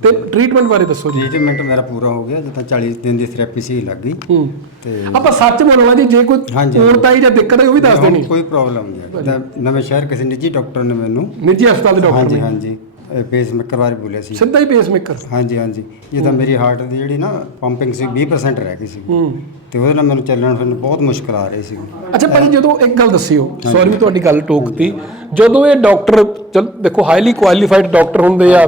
Speaker 1: ਤੇ ਟ੍ਰੀਟਮੈਂਟ ਬਾਰੇ ਦੱਸੋ ਜੀ।
Speaker 7: ਟ੍ਰੀਟਮੈਂਟ ਮੇਰਾ ਪੂਰਾ ਹੋ ਗਿਆ ਜਿੱਦਾਂ 40 ਦਿਨ ਦੀ ਥੈਰੇਪੀ ਸੀ ਲੱਗ ਗਈ।
Speaker 1: ਹੂੰ।
Speaker 7: ਤੇ
Speaker 1: ਆਪਾਂ ਸੱਚ ਬੋਲਣਾ ਜੀ ਜੇ ਕੋਈ
Speaker 7: ਹਾਂਜੀ।
Speaker 1: ਆਈ ਜਾਂ ਦਿੱਕਤ ਆਈ ਉਹ ਵੀ ਦੱਸ
Speaker 7: ਹੁਣ
Speaker 1: ਦੇਣੀ।
Speaker 7: ਕੋਈ ਪ੍ਰੋਬਲਮ ਨਹੀਂ ਹੈ। ਜਿੱਦਾਂ ਨਵੇਂ ਸ਼ਹਿਰ ਕਿਸੇ ਨਿੱਜੀ ਡਾਕਟਰ ਨੇ ਮੈਨੂੰ
Speaker 1: ਨਿੱਜੀ ਹਸਪਤਾਲ ਦੇ ਡਾਕਟਰ
Speaker 7: ਹਾਂਜੀ ਹਾਂਜੀ। ਪੇਸ ਮੇਕਰ ਬਾਰੇ ਬੋਲਿਆ ਸੀ।
Speaker 1: ਸਿੱਧਾ ਹੀ ਪੇਸਮੇਕਰ
Speaker 7: ਹਾਂਜੀ ਹਾਂਜੀ। ਜਿੱਦਾਂ ਮੇਰੀ ਹਾਰਟ ਦੀ ਜਿਹੜੀ ਨਾ ਪੰਪਿੰਗ ਸੀ 20% ਰਹਿ ਗਈ ਸੀ। ਤੇ ਉਹਦੇ ਨਾਲ ਮੈਨੂੰ ਚੱਲਣ ਫਿਰ ਬਹੁਤ ਮੁਸ਼ਕਲ ਆ ਰਹੀ ਸੀ।
Speaker 1: ਅੱਛਾ ਭਾਈ ਜਦੋਂ ਇੱਕ ਗੱਲ ਦੱਸਿਓ ਸੌਰੀ ਮੈਂ ਤੁਹਾਡੀ ਗੱਲ ਟੋਕਤੀ। ਜਦੋਂ ਇਹ ਡਾਕਟਰ ਚਲ ਦੇਖੋ ਹਾਈਲੀ ਕੁਆਲੀਫਾਈਡ ਡਾਕਟਰ ਹੁੰਦੇ ਆ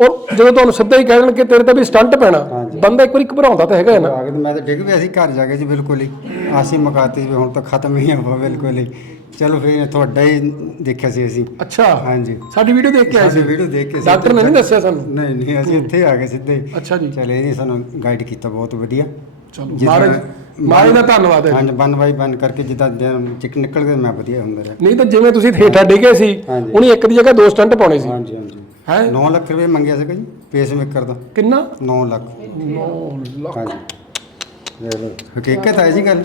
Speaker 1: ਔਰ ਜਦੋਂ ਤੁਹਾਨੂੰ ਸਿੱਧਾ ਹੀ ਕਹਿ ਦੇਣ ਕਿ ਤੇਰੇ ਤੇ ਵੀ ਸਟੰਟ ਪੈਣਾ ਬੰਦਾ ਇੱਕ ਵਾਰੀ ਘਬਰਾਉਂਦਾ ਤਾਂ ਹੈਗਾ ਨਾ।
Speaker 7: ਮੈਂ ਤਾਂ ਡਿੱਗ ਪਿਆ ਸੀ ਘਰ ਜਾ ਕੇ ਜੀ ਬਿਲਕੁਲ ਹੀ। ਆਸੀ ਮੁਕਾਤੀ ਵੀ ਹੁਣ ਤਾਂ ਖਤਮ ਹੀ ਆ ਬਿਲਕੁਲ ਹੀ। ਚਲੋ ਫਿਰ ਤੁਹਾਡਾ ਹੀ ਦੇਖਿਆ ਸੀ ਅਸੀਂ।
Speaker 1: ਅੱਛਾ।
Speaker 7: ਹਾਂਜੀ।
Speaker 1: ਸਾਡੀ ਵੀਡੀਓ ਦੇਖ ਕੇ ਆਏ
Speaker 7: ਸਾਡੀ
Speaker 1: ਸੀ?
Speaker 7: ਵੀਡੀਓ ਦੇਖ ਕੇ ਅਸੀਂ
Speaker 1: ਡਾਕਟਰ ਨੇ ਨਹੀਂ ਦੱਸਿਆ ਸਾਨੂੰ?
Speaker 7: ਨਹੀਂ ਨਹੀਂ ਅਸੀਂ ਇੱਥੇ ਆ ਗਏ ਸਿੱਧੇ।
Speaker 1: ਅੱਛਾ ਜੀ।
Speaker 7: ਚਲੇ ਇਹਨੇ ਸਾਨੂੰ ਗਾਈਡ ਕੀਤਾ ਬਹੁਤ ਵਧੀਆ।
Speaker 1: ਚਲੋ
Speaker 7: ਜਿੱਦਾਂ-
Speaker 1: ਮਹਾਰਾਜ ਮਹਾਰਾਜ ਦਾ ਧੰਨਵਾਦ ਹੈ।
Speaker 7: ਹਾਂਜੀ ਬਨ ਬਾਈ ਬਨ ਕਰਕੇ ਜਿੱਦਾਂ ਦਿਨ ਚਿਕ ਨਿਕਲ ਗਏ ਮੈਂ ਵਧੀਆ ਹੁੰਦਾ ਰਿਹਾ।
Speaker 1: ਨਹੀਂ ਤਾਂ ਜਿਵੇਂ ਤੁਸੀਂ ਹੇਠਾਂ ਡਿੱਗੇ ਸੀ
Speaker 7: ਹਾਂਜੀ।
Speaker 1: ਉਹਨੇ ਇੱਕ ਦੀ ਜਗ੍ਹਾ ਦੋ ਸਟੰਟ ਪਾਉਣੇ ਸੀ।
Speaker 7: ਹਾਂਜੀ ਹਾਂਜੀ।
Speaker 1: ਹੈ?
Speaker 7: 9 ਲੱਖ ਰੁਪਏ ਮੰਗਿਆ ਸੀਗਾ ਜੀ ਪੇਸ ਮੇਕਰ ਦਾ।
Speaker 1: ਕਿੰਨਾ?
Speaker 7: 9 ਲੱਖ।
Speaker 1: 9 ਲੱਖ।
Speaker 7: ਹਾਂਜੀ। ਹਕੀਕਤ ਹੈ ਜੀ ਗੱਲ।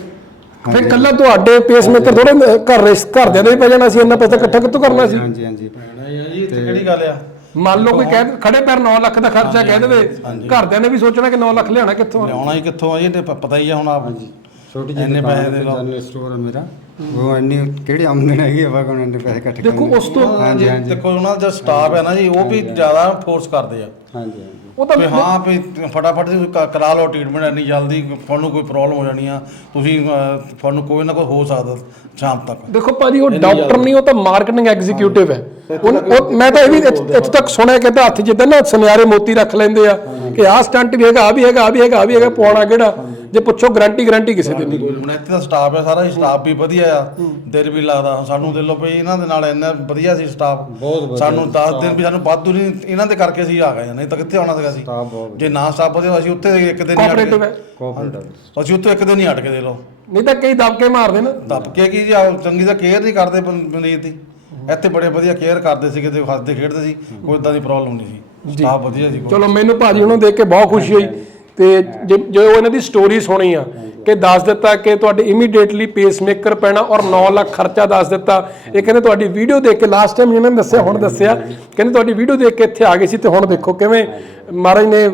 Speaker 1: ਫਿਰ ਕੱਲਾ ਤੁਹਾਡੇ ਪੇਸਮੇਕਰ ਥੋੜੇ ਘਰ ਰਿਸ ਘਰਦਿਆਂ ਦੇ ਵੀ ਪੈ ਜਾਣਾ ਸੀ ਇੰਨਾ ਪੈਸਾ ਇਕੱਠਾ ਕਿੱਥੋਂ ਕਰਨਾ ਸੀ?
Speaker 7: ਹਾਂਜੀ ਹਾਂਜੀ
Speaker 4: ਜੀ ਇੱਥੇ ਕਿਹੜੀ ਗੱਲ ਆ?
Speaker 1: ਮੰਨ ਲਓ ਕੋਈ ਕਹਿ ਖੜੇ ਪੈਰ 9 ਲੱਖ ਦਾ ਖਰਚਾ ਕਹਿ ਦੇਵੇ ਘਰਦਿਆਂ ਨੇ ਵੀ ਸੋਚਣਾ ਕਿ 9 ਲੱਖ ਲਿਆਉਣਾ ਕਿੱਥੋਂ?
Speaker 4: ਲਿਆਉਣਾ ਹੀ ਕਿੱਥੋਂ ਆ ਜੀ ਤੇ ਪ- ਪਤਾ ਹੀ ਆ ਹੁਣ ਆਪ
Speaker 7: ਛੋਟੀ ਜਿਹੀ
Speaker 4: ਇੰਨੇ ਪੈਸੇ ਦੇ
Speaker 7: ਤੇ
Speaker 4: ਲਓ।
Speaker 7: ਜਨਰਲ ਸਟੋਰ ਹੈ ਮੇਰਾ। ਉਹ ਇੰਨੀ ਕਿਹੜੀ ਆਮਦਨ ਹੈਗੀ ਆ ਵਾਗਣ ਇੰਨੇ ਪੈਸੇ ਇਕੱਠੇ
Speaker 1: ਦੇਖੋ
Speaker 7: ਕਰਨ।
Speaker 1: ਉਸ ਤੋਂ
Speaker 7: ਹਾਂਜੀ ਹਾਂਜੀ।
Speaker 4: ਦੇਖੋ ਉਹਨਾਂ ਦਾ ਸਟਾਫ ਹੈ ਨਾ ਜੀ ਉਹ ਵੀ ਜ਼ਿਆਦਾ ਫੋਰਸ ਕਰਦੇ ਆ।
Speaker 7: ਹਾਂਜੀ ਹਾਂਜੀ।
Speaker 1: ਉਹ ਤਾਂ
Speaker 4: ਵੀ ਹਾਂ ਵੀ ਫਟਾਫਟ ਤੁਸੀਂ ਕ- ਕਰਾ ਲਓ ਟ੍ਰੀਟਮੈਂਟ ਇੰਨੀ ਜਲਦੀ ਤੁਹਾਨੂੰ ਕੋਈ ਪ੍ਰੋਬਲਮ ਹੋ ਜਾਣੀ ਆ ਤੁਸੀਂ ਅਹ, ਤੁਹਾਨੂੰ ਕੋਈ ਨਾ ਕੋਈ ਹੋ ਸਕਦਾ ਸ਼ਾਮ ਤੱਕ।
Speaker 1: ਦੇਖੋ ਭਾਜੀ ਉਹ ਡਾਕਟਰ ਨਹੀਂ ਉਹ ਤਾਂ ਮਾਰਕੀਟਿੰਗ ਐਗਜ਼ੀਕਿਊਟਿਵ ਹੈ। ਉਹ ਉਹ- ਮੈਂ ਤਾਂ ਇਹ ਵੀ ਇੱਥ- ਇੱਥੋਂ ਤੱਕ ਸੁਣਿਆ ਕਿ ਹੱਥ ਜਿੱਦਾਂ ਨਾ ਸੁਨਿਆਰੇ ਮੋਤੀ ਰੱਖ ਲੈਂਦੇ ਆ ਕਿ ਆਹ ਸਟੰਟ ਵੀ ਹੈਗਾ ਆ ਵੀ ਹੈਗਾ ਆ ਵੀ ਹੈਗਾ ਆ ਵੀ ਹੈਗਾ ਪਵਾਉਣਾ ਕਿਹੜਾ? ਜੇ ਪੁੱਛੋ ਗਾਰੰਟੀ ਗਾਰੰਟੀ ਕਿਸੇ ਦੀ ਨਹੀਂ।
Speaker 4: ਹੁਣ ਇੱਥੇ ਦਾ ਸਟਾਫ ਹੈ ਸਾਰਾ ਸਟਾਫ ਵੀ ਵਧੀਆ ਆ। ਦਿਲ ਵੀ ਲੱਗਦਾ। ਸਾਨੂੰ ਦੇ ਲੋ ਵੀ ਇਹਨਾਂ ਦੇ ਨਾਲ ਇੰਨਾ ਵਧੀਆ ਸੀ ਸਟਾਫ ਸਾਨੂੰ 10 ਦਿਨ ਵੀ ਸਾਨੂੰ ਵਾਧੂ ਨਹੀਂ ਇਹਨਾਂ ਦੇ ਕਰਕੇ ਅਸੀਂ ਆ ਗਏ ਨਹੀਂ ਤਾਂ ਕਿੱਥੇ ਆਉਣਾ ਸੀਗਾ ਅਸੀਂ?
Speaker 7: ਸਟਾਫ ਬਹੁਤ
Speaker 4: ਜੇ ਨਾ ਸਟਾਫ ਵਧੀਆ ਅਸੀਂ ਉੱਥੇ ਇੱਕ ਦਿਨ ਨਹੀਂ ਅਟਕੇ।
Speaker 7: ਕੋਆਪਰੇਟਿਵ
Speaker 4: ਅਸੀਂ ਉੱਥੇ ਇੱਕ ਦਿਨ ਨਹੀਂ ਅਟਕੇ ਦੇ ਲੋ
Speaker 1: ਨਹੀਂ ਤਾਂ ਕਈ ਦਬਕੇ ਮਾਰਦੇ ਨਾ।
Speaker 4: ਦੱਬ ਕੇ ਕੀ ਜੀ ਆਹ ਚੰਗੀ ਦਾ ਕੇਅਰ ਨਹੀਂ ਕਰਦੇ ਮਰੀਜ਼ ਦੀ। ਇੱਥੇ ਬੜੇ ਵਧੀਆ ਕੇਅਰ ਕਰਦੇ ਸੀ ਕਿਤੇ ਹੱਸਦੇ ਖੇਡਦੇ ਸੀ। ਕੋਈ ਇਦਾਂ ਦੀ ਪ੍ਰੋਬਲਮ ਨਹੀਂ ਸੀ। ਸਟਾਫ ਵਧੀਆ ਸੀ।
Speaker 1: ਚਲੋ ਮੈਨੂੰ ਭਾਜੀ ਉਹਨੂੰ ਦੇਖ ਕੇ ਬਹੁਤ ਖੁਸ਼ੀ ਹੋਈ। ਤੇ ਜੇ ਜੋ ਇਹਨਾਂ ਦੀ ਸਟੋਰੀ ਸੁਣੀ ਆ ਕਿ ਦੱਸ ਦਿੱਤਾ ਕਿ ਤੁਹਾਡੇ ਇਮੀਡੀਏਟਲੀ ਪੇਸਮੇਕਰ ਪੈਣਾ ਔਰ 9 ਲੱਖ ਖਰਚਾ ਦੱਸ ਦਿੱਤਾ। ਇਹ ਕਹਿੰਦੇ ਤੁਹਾਡੀ ਵੀਡੀਓ ਦੇਖ ਕੇ ਲਾਸਟ ਟਾਈਮ ਇਹਨਾਂ ਨੇ ਦੱਸਿਆ ਹੁਣ ਦੱਸਿਆ। ਕਹਿੰਦੇ ਤੁਹਾਡੀ ਵੀਡੀਓ ਦੇਖ ਕੇ ਇੱਥੇ ਆ ਗਏ ਸੀ ਤੇ ਹੁਣ ਦੇਖੋ ਕਿਵੇਂ ਮਹਾਰਾਜ ਨੇ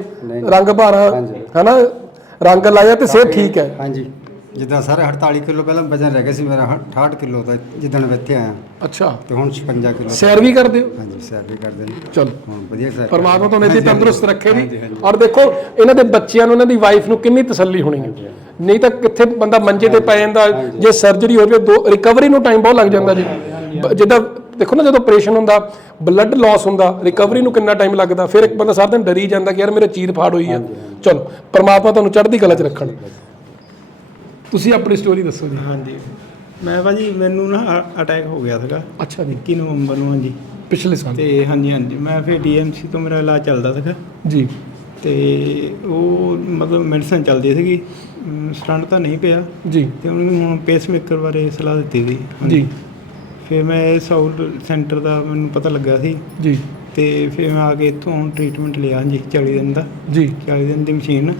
Speaker 1: ਰੰਗ ਭਾਰਾ ਹਨਾ? ਰੰਗ ਲਾਇਆ ਤੇ ਸਿਹਤ ਠੀਕ ਹੈ।
Speaker 7: ਹਾਂਜੀ। ਜਿੱਦਾਂ ਸਾਰੇ 48 ਕਿਲੋ ਪਹਿਲਾਂ ਵਜਨ ਰਹਿ ਗਿਆ ਸੀ ਮੇਰਾ 68 ਕਿਲੋ ਦਾ ਜਿੱਦਣ ਮੈਂ ਇੱਥੇ ਆਇਆ।
Speaker 1: ਅੱਛਾ।
Speaker 7: ਤੇ ਹੁਣ 56 ਕਿਲੋ
Speaker 1: ਸੈਰ ਵੀ ਕਰਦੇ ਹੋ?
Speaker 7: ਹਾਂਜੀ ਸੈਰ ਵੀ ਕਰਦੇ ਨੇ।
Speaker 1: ਚਲੋ।
Speaker 7: ਹੁਣ ਵਧੀਆ ਸੈਰ
Speaker 1: ਪਰਮਾਤਮਾ ਤੁਹਾਨੂੰ
Speaker 7: ਹਾਂਜੀ,
Speaker 1: ਤੰਦਰੁਸਤ ਰੱਖੇ ਜੀ। ਔਰ ਦੇਖੋ ਇਹਨਾਂ ਦੇ ਬੱਚਿਆਂ ਨੂੰ ਇਹਨਾਂ ਦੀ ਵਾਈਫ ਨੂੰ ਕਿੰਨੀ ਤਸੱਲੀ ਹੋਣੀ ਹੈ। ਨਹੀਂ ਤਾਂ ਕਿੱਥੇ ਬੰਦਾ ਮੰਜੇ ਤੇ ਪੈ ਜਾਂਦਾ ਜੇ ਸਰਜਰੀ ਹੋ ਜਾਵੇ ਦੋ ਰਿਕਵਰੀ ਨੂੰ ਟਾਈਮ ਬਹੁਤ ਲੱਗ ਜਾਂਦਾ ਜੀ। ਜਿੱਦਾਂ ਦੇਖੋ ਨਾ ਜਦੋਂ ਆਪਰੇਸ਼ਨ ਹੁੰਦਾ ਬਲੱਡ ਲਾਸ ਹੁੰਦਾ ਰਿਕਵਰੀ ਨੂੰ ਕਿੰਨਾ ਟਾਈਮ ਲੱਗਦਾ ਫਿਰ ਇੱਕ ਬੰਦਾ ਸਾਰਾ ਦਿਨ ਡਰੀ ਜਾਂਦਾ ਕਿ ਯਾਰ ਮੇਰੇ ਚੀਰ ਫਾੜ ਹੋਈ ਹੈ ਚਲੋ ਪਰਮਾਤਮਾ ਤੁਹਾਨੂੰ ਚੜ੍ਹਦੀ ਕਲਾ 'ਚ ਰੱਖਣ। ਤੁਸੀਂ ਆਪਣੀ ਸਟੋਰੀ ਦੱਸੋ ਜੀ।
Speaker 9: ਹਾਂਜੀ। ਮੈਂ ਭਾਜੀ ਮੈਨੂੰ ਨਾ ਅਟੈਕ ਹੋ ਗਿਆ ਸੀਗਾ।
Speaker 1: ਅੱਛਾ ਜੀ।
Speaker 9: 21 ਨਵੰਬਰ ਨੂੰ ਹਾਂਜੀ।
Speaker 1: ਪਿਛਲੇ ਸਾਲ।
Speaker 9: ਤੇ ਹਾਂਜੀ ਹਾਂਜੀ। ਮੈਂ ਫਿਰ ਡੀਐਮਸੀ ਤੋਂ ਮੇਰਾ ਇਲਾਜ ਚੱਲਦਾ ਸੀਗਾ।
Speaker 1: ਜੀ।
Speaker 9: ਤੇ ਉਹ ਮਤਲਬ ਮੈਡੀਸਨ ਚੱਲਦੀ ਸੀਗੀ। ਸਟੰਟ ਤਾਂ ਨਹੀਂ ਪਿਆ।
Speaker 1: ਜੀ।
Speaker 9: ਤੇ ਉਹਨਾਂ ਹੁਣ ਪੇਸਮੇਕਰ ਬਾਰੇ ਸਲਾਹ ਦਿੱਤੀ ਸੀ।
Speaker 1: ਜੀ।
Speaker 9: ਫਿਰ ਮੈਂ ਸਾਊਥ ਸੈਂਟਰ ਦਾ ਮੈਨੂੰ ਪਤਾ ਲੱਗਾ ਸੀ।
Speaker 1: ਜੀ।
Speaker 9: ਤੇ ਫਿਰ ਮੈਂ ਆ ਕੇ ਇੱਥੋਂ ਟ੍ਰੀਟਮੈਂਟ ਲਿਆ ਹਾਂਜੀ 40 ਦਿਨ ਦਾ।
Speaker 1: ਜੀ।
Speaker 9: 40 ਦਿਨ ਦੀ ਮਸ਼ੀਨ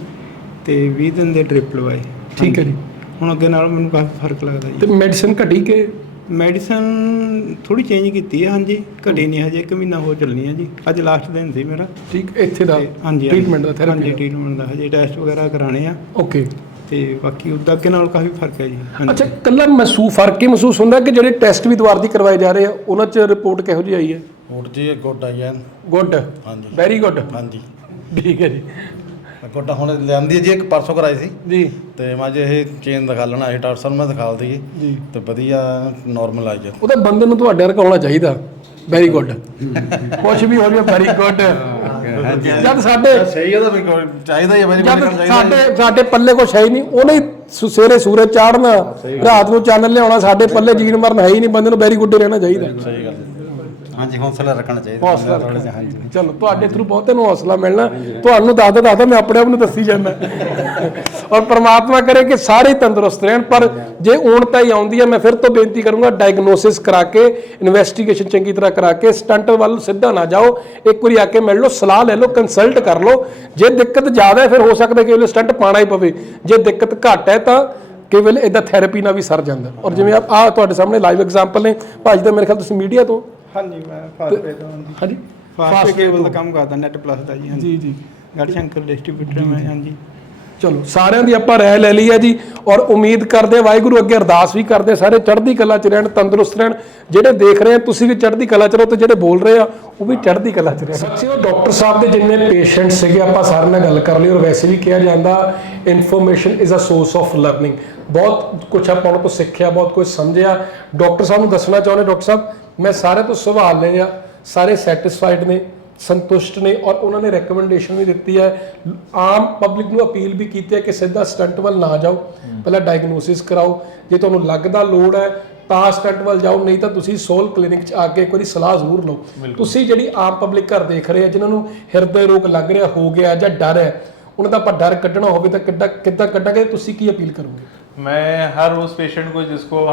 Speaker 9: ਤੇ 20 ਦਿਨ ਦੇ ਡ੍ਰਿਪ ਲਵਾਏ।
Speaker 1: ਠੀਕ ਹੈ ਜੀ।
Speaker 9: ਹੁਣ ਅੱਗੇ ਨਾਲ ਮੈਨੂੰ ਕਾਫੀ ਫ਼ਰਕ ਲੱਗਦਾ ਜੀ।
Speaker 1: ਤੇ ਮੈਡੀਸਿਨ ਘਟੀ ਕੇ
Speaker 9: ਮੈਡੀਸਨ ਥੋੜੀ ਚੇਂਜ ਕੀਤੀ ਹੈ ਹਾਂਜੀ। ਘਟੀ ਨਹੀਂ ਹਜੇ ਇੱਕ ਮਹੀਨਾ ਹੋ ਚੱਲਣੀ ਹੈ ਜੀ। ਅੱਜ ਲਾਸਟ ਦਿਨ ਸੀ ਮੇਰਾ।
Speaker 1: ਠੀਕ ਇੱਥੇ ਦਾ
Speaker 9: ਤੇ ਹਾਂਜੀ
Speaker 1: ਟ੍ਰੀਟਮੈਂਟ ਦਾ
Speaker 9: ਹਾਂਜੀ
Speaker 1: ਥੈਰੇਪੀ
Speaker 9: ਟ੍ਰੀਟਮੈਂਟ ਦਾ। ਹਜੇ ਟੈਸਟ ਵਗੈਰਾ ਕਰਾਣੇ ਆ।
Speaker 1: ਓਕੇ।
Speaker 9: ਤੇ ਬਾਕੀ ਉਦਾਂ ਅੱਗੇ ਨਾਲ ਕਾਫੀ ਫ਼ਰਕ ਹੈ ਜੀ।
Speaker 1: ਅੱਛਾ ਕੱਲਾ ਮਹਿਸੂਸ ਫ਼ਰਕ ਹੀ ਮਹਿਸੂਸ ਹੁੰਦਾ ਕਿ ਜਿਹੜੇ ਟੈਸਟ ਵੀ ਦੁਬਾਰਾ ਦੀ ਕਰਵਾਏ ਜਾ ਰਹੇ ਆ ਉਹਨਾਂ 'ਚ ਰਿਪੋਰਟ ਕਿਹੋ ਜਿਹੀ ਆਈ ਹੈ?
Speaker 4: ਕੋਟ ਜੀ ਗੋਡਾ ਹੀ। ਐਨ
Speaker 1: ਗੁੱਡ।
Speaker 4: ਹਾਂਜੀ।
Speaker 1: ਵੈਰੀ ਗੁੱਡ
Speaker 4: ਹਾਂਜੀ।
Speaker 1: ਠੀਕ ਹੈ ਜੀ।
Speaker 4: ਗੋਡਾ ਹੁਣ ਲਿਆਂਦੀ ਹੈ ਜੀ ਇੱਕ ਪਰਸੋਂ ਕਰਾਈ ਸੀ।
Speaker 1: ਜੀ।
Speaker 4: ਤੇ ਮੈਂ ਜੇ ਇਹ ਚੇਨ ਦਿਖਾ ਲੈਣਾ ਇਹ ਡਾਕਟਰ ਸਾਹਿਬ ਮੈਂ ਦਿਖਾ ਦਈਏ।
Speaker 1: ਜੀ।
Speaker 4: ਤੇ ਵਧੀਆ ਨਾਰਮਲ ਆਈ ਹੈ
Speaker 1: ਉਹਦਾ ਬੰਦੇ ਨੂੰ ਤੁਹਾਡੇ ਵਰਗਾ ਹੋਣਾ ਚਾਹੀਦਾ। ਵੈਰੀ ਗੁੱਡ ਕੁਝ ਵੀ ਹੋ ਰਿਹਾ ਵੈਰੀ ਗੁੱਡ ਜਦ ਸਾਡੇ
Speaker 4: ਸਹੀ ਉਹਦਾ ਵੀ ਚਾਹੀਦਾ ਹੀ ਹੈ ਵੈਰੀ
Speaker 1: ਜਦ ਸਾਡੇ ਸਾਡੇ ਪੱਲੇ ਕੁਛ ਹੈ ਹੀ ਨਹੀਂ। ਉਹਨੇ ਹੀ ਸੁ- ਸਵੇਰੇ ਸੂਰਜ ਚਾੜਨਾ ਰਾਤ ਨੂੰ ਚਾਨਣ ਲਿਆਉਣਾ ਸਾਡੇ ਪੱਲੇ ਜੀਣ ਮਰਨ ਹੈ ਹੀ ਨਹੀਂ। ਬੰਦੇ ਨੂੰ ਵੈਰੀ ਗੁੱਡ ਰਹਿਣਾ ਚਾਹੀਦਾ।
Speaker 4: ਸਹੀ ਗੱਲ
Speaker 7: ਹਾਂਜੀ ਹੌਸਲਾ ਰੱਖਣਾ ਚਾਹੀਦਾ
Speaker 1: ਹੌਸਲਾ ਰੱਖਣਾ ਚਲੋ ਤੁਹਾਡੇ ਥਰੂ ਬਹੁਤੇ ਨੂੰ ਹੌਸਲਾ ਮਿਲਣਾ। ਤੁਹਾਨੂੰ ਦੱਸਦਾ ਦੱਸਦਾ ਮੈਂ ਆਪਣੇ ਆਪ ਨੂੰ ਦੱਸੀ ਜਾਂਦਾ। ਔਰ ਪ੍ਰਮਾਤਮਾ ਕਰੇ ਕਿ ਸਾਰੇ ਤੰਦਰੁਸਤ ਰਹਿਣ ਪਰ ਜੇ ਊਣਤਾ ਹੀ ਆਉਂਦੀ ਹੈ ਮੈਂ ਫਿਰ ਤੋਂ ਬੇਨਤੀ ਕਰੂੰਗਾ ਡਾਇਗਨੋਸਿਸ ਕਰਾ ਕੇ ਇਨਵੈਸਟੀਗੇਸ਼ਨ ਚੰਗੀ ਤਰ੍ਹਾਂ ਕਰਾ ਕੇ ਸਟੰਟ ਵੱਲ ਸਿੱਧਾ ਨਾ ਜਾਓ। ਇੱਕ ਵਾਰੀ ਆ ਕੇ ਮਿਲ ਲਓ ਸਲਾਹ ਲੈ ਲਓ ਕੰਸਲਟ ਕਰ ਲਓ। ਜੇ ਦਿੱਕਤ ਜ਼ਿਆਦਾ ਹੈ ਫਿਰ ਹੋ ਸਕਦਾ ਕਿ ਉਹ ਸਟੰਟ ਪਾਣਾ ਹੀ ਪਵੇ। ਜੇ ਦਿੱਕਤ ਘੱਟ ਹੈ ਤਾਂ ਕੇਵਲ ਇਹਦਾ ਥੈਰੇਪੀ ਨਾਲ ਵੀ ਸਰ ਜਾਂਦਾ। ਔਰ ਜਿਵੇਂ ਆ ਤੁਹਾਡੇ ਸਾਹਮਣੇ ਲਾਈਵ ਐਗਜ਼ਾਮਪਲ ਨੇ। ਭਾਜੀ ਦਾ ਮੇਰੇ ਖਿਆਲ ਤੁਸੀਂ ਮੀਡੀਆ ਤੋਂ
Speaker 9: ਹਾਂਜੀ ਮੈਂ ਫਾਸਟਵੇ ਤੋਂ ਹਾਂਜੀ।
Speaker 1: ਹਾਂਜੀ
Speaker 9: ਫਾਸਟਵੇ ਕੇਬਲ ਦਾ ਕੰਮ ਕਰਦਾ ਨੈਟ ਪਲੱਸ ਦਾ ਜੀ ਹਾਂਜੀ।
Speaker 1: ਜੀ ਜੀ।
Speaker 9: ਗੜ ਸ਼ੰਕਰ ਡਿਸਟ੍ਰੀਬਿਊਟਰ ਮੈਂ ਹਾਂਜੀ।
Speaker 1: ਚਲੋ ਸਾਰਿਆਂ ਦੀ ਆਪਾਂ ਰਾਏ ਲੈ ਲਈ ਹੈ ਜੀ ਔਰ ਉਮੀਦ ਕਰਦੇ ਹਾਂ ਵਾਹਿਗੁਰੂ ਅੱਗੇ ਅਰਦਾਸ ਵੀ ਕਰਦੇ ਹਾਂ, ਸਾਰੇ ਚੜ੍ਹਦੀ ਕਲਾ 'ਚ ਰਹਿਣ ਤੰਦਰੁਸਤ ਰਹਿਣ। ਜਿਹੜੇ ਦੇਖ ਰਹੇ ਆ ਤੁਸੀਂ ਵੀ ਚੜ੍ਹਦੀ ਕਲਾ 'ਚ ਰਹੋ ਤੇ ਜਿਹੜੇ ਬੋਲ ਰਹੇ ਆ ਉਹ ਵੀ ਚੜ੍ਹਦੀ ਕਲਾ 'ਚ ਰਹਿਣ। ਸੱਚੀ ਡਾਕਟਰ ਸਾਹਿਬ ਦੇ ਜਿੰਨੇ ਪੇਸ਼ੈਂਟ ਸੀਗੇ ਆਪਾਂ ਸਾਰਿਆਂ ਨਾਲ ਗੱਲ ਕਰ ਲਈ ਔਰ ਵੈਸੇ ਵੀ ਕਿਹਾ ਜਾਂਦਾ information is a source of learning ਬਹੁਤ ਕੁਝ ਆਪਾਂ ਉਹਨਾਂ ਤੋਂ ਸਿੱਖਿਆ ਬਹੁਤ ਕੁਝ ਸਮਝਿਆ। ਡਾਕਟਰ ਸਾਹਿਬ ਨੂੰ ਦੱਸਣਾ ਚਾਹੁੰਦੇ ਡਾਕਟਰ ਸਾਹਿਬ ਮੈਂ ਸਾਰੇ ਤੋਂ ਸਵਾਲ ਲਏ ਆ ਸਾਰੇ ਸੈਟੀਸਫਾਈਡ ਨੇ। ਸੰਤੁਸ਼ਟ ਨੇ ਔਰ ਉਹਨਾਂ ਨੇ ਰეკਮੈਂਡੇਸ਼ਨ ਵੀ ਦਿੱਤੀ ਹੈ। ਆਮ ਪਬਲਿਕ ਨੂੰ ਅਪੀਲ ਵੀ ਕੀਤੀ ਹੈ ਕਿ ਸਿੱਧਾ ਸਟੰਟ ਵੱਲ ਨਾ ਜਾਓ। ਪਹਿਲਾਂ ਡਾਇਗਨੋਸਿਸ ਕਰਾਓ। ਜੇ ਤੁਹਾਨੂੰ ਲੱਗਦਾ ਲੋੜ ਹੈ ਤਾਂ ਸਟੰਟ ਵੱਲ ਜਾਓ। ਨਹੀਂ ਤਾਂ ਤੁਸੀਂ ਸੋਲ ਕਲੀਨਿਕ 'ਚ ਆ ਕੇ ਇੱਕ ਸਲਾਹ ਜ਼ਰੂਰ ਲਓ। ਤੁਸੀਂ ਜਿਹੜੀ ਆਮ ਪਬਲਿਕ ਘਰ ਦੇਖ ਰਹੇ ਆ ਜਿਨ੍ਹਾਂ ਨੂੰ ਹਿਰਦੇ ਰੋਗ ਲੱਗ ਰਿਹਾ ਹੋ ਗਿਆ ਜਾਂ ਡਰ ਹੈ ਉਹਨਾਂ ਦਾ ਆਪਾਂ ਡਰ ਕੱਢਣਾ ਹੋਵੇ ਤਾਂ ਕਿੱਦਾਂ ਕਿੱਦਾਂ ਕੱਢਾਂਗੇ ਤੁਸੀਂ ਕੀ ਅਪੀਲ ਕਰੋਗੇ?
Speaker 2: ਮੈਂ ਹਰ ਉਸ ਪੇਸ਼ੈਂਟ ਕੋ ਜਿਸ ਕੋ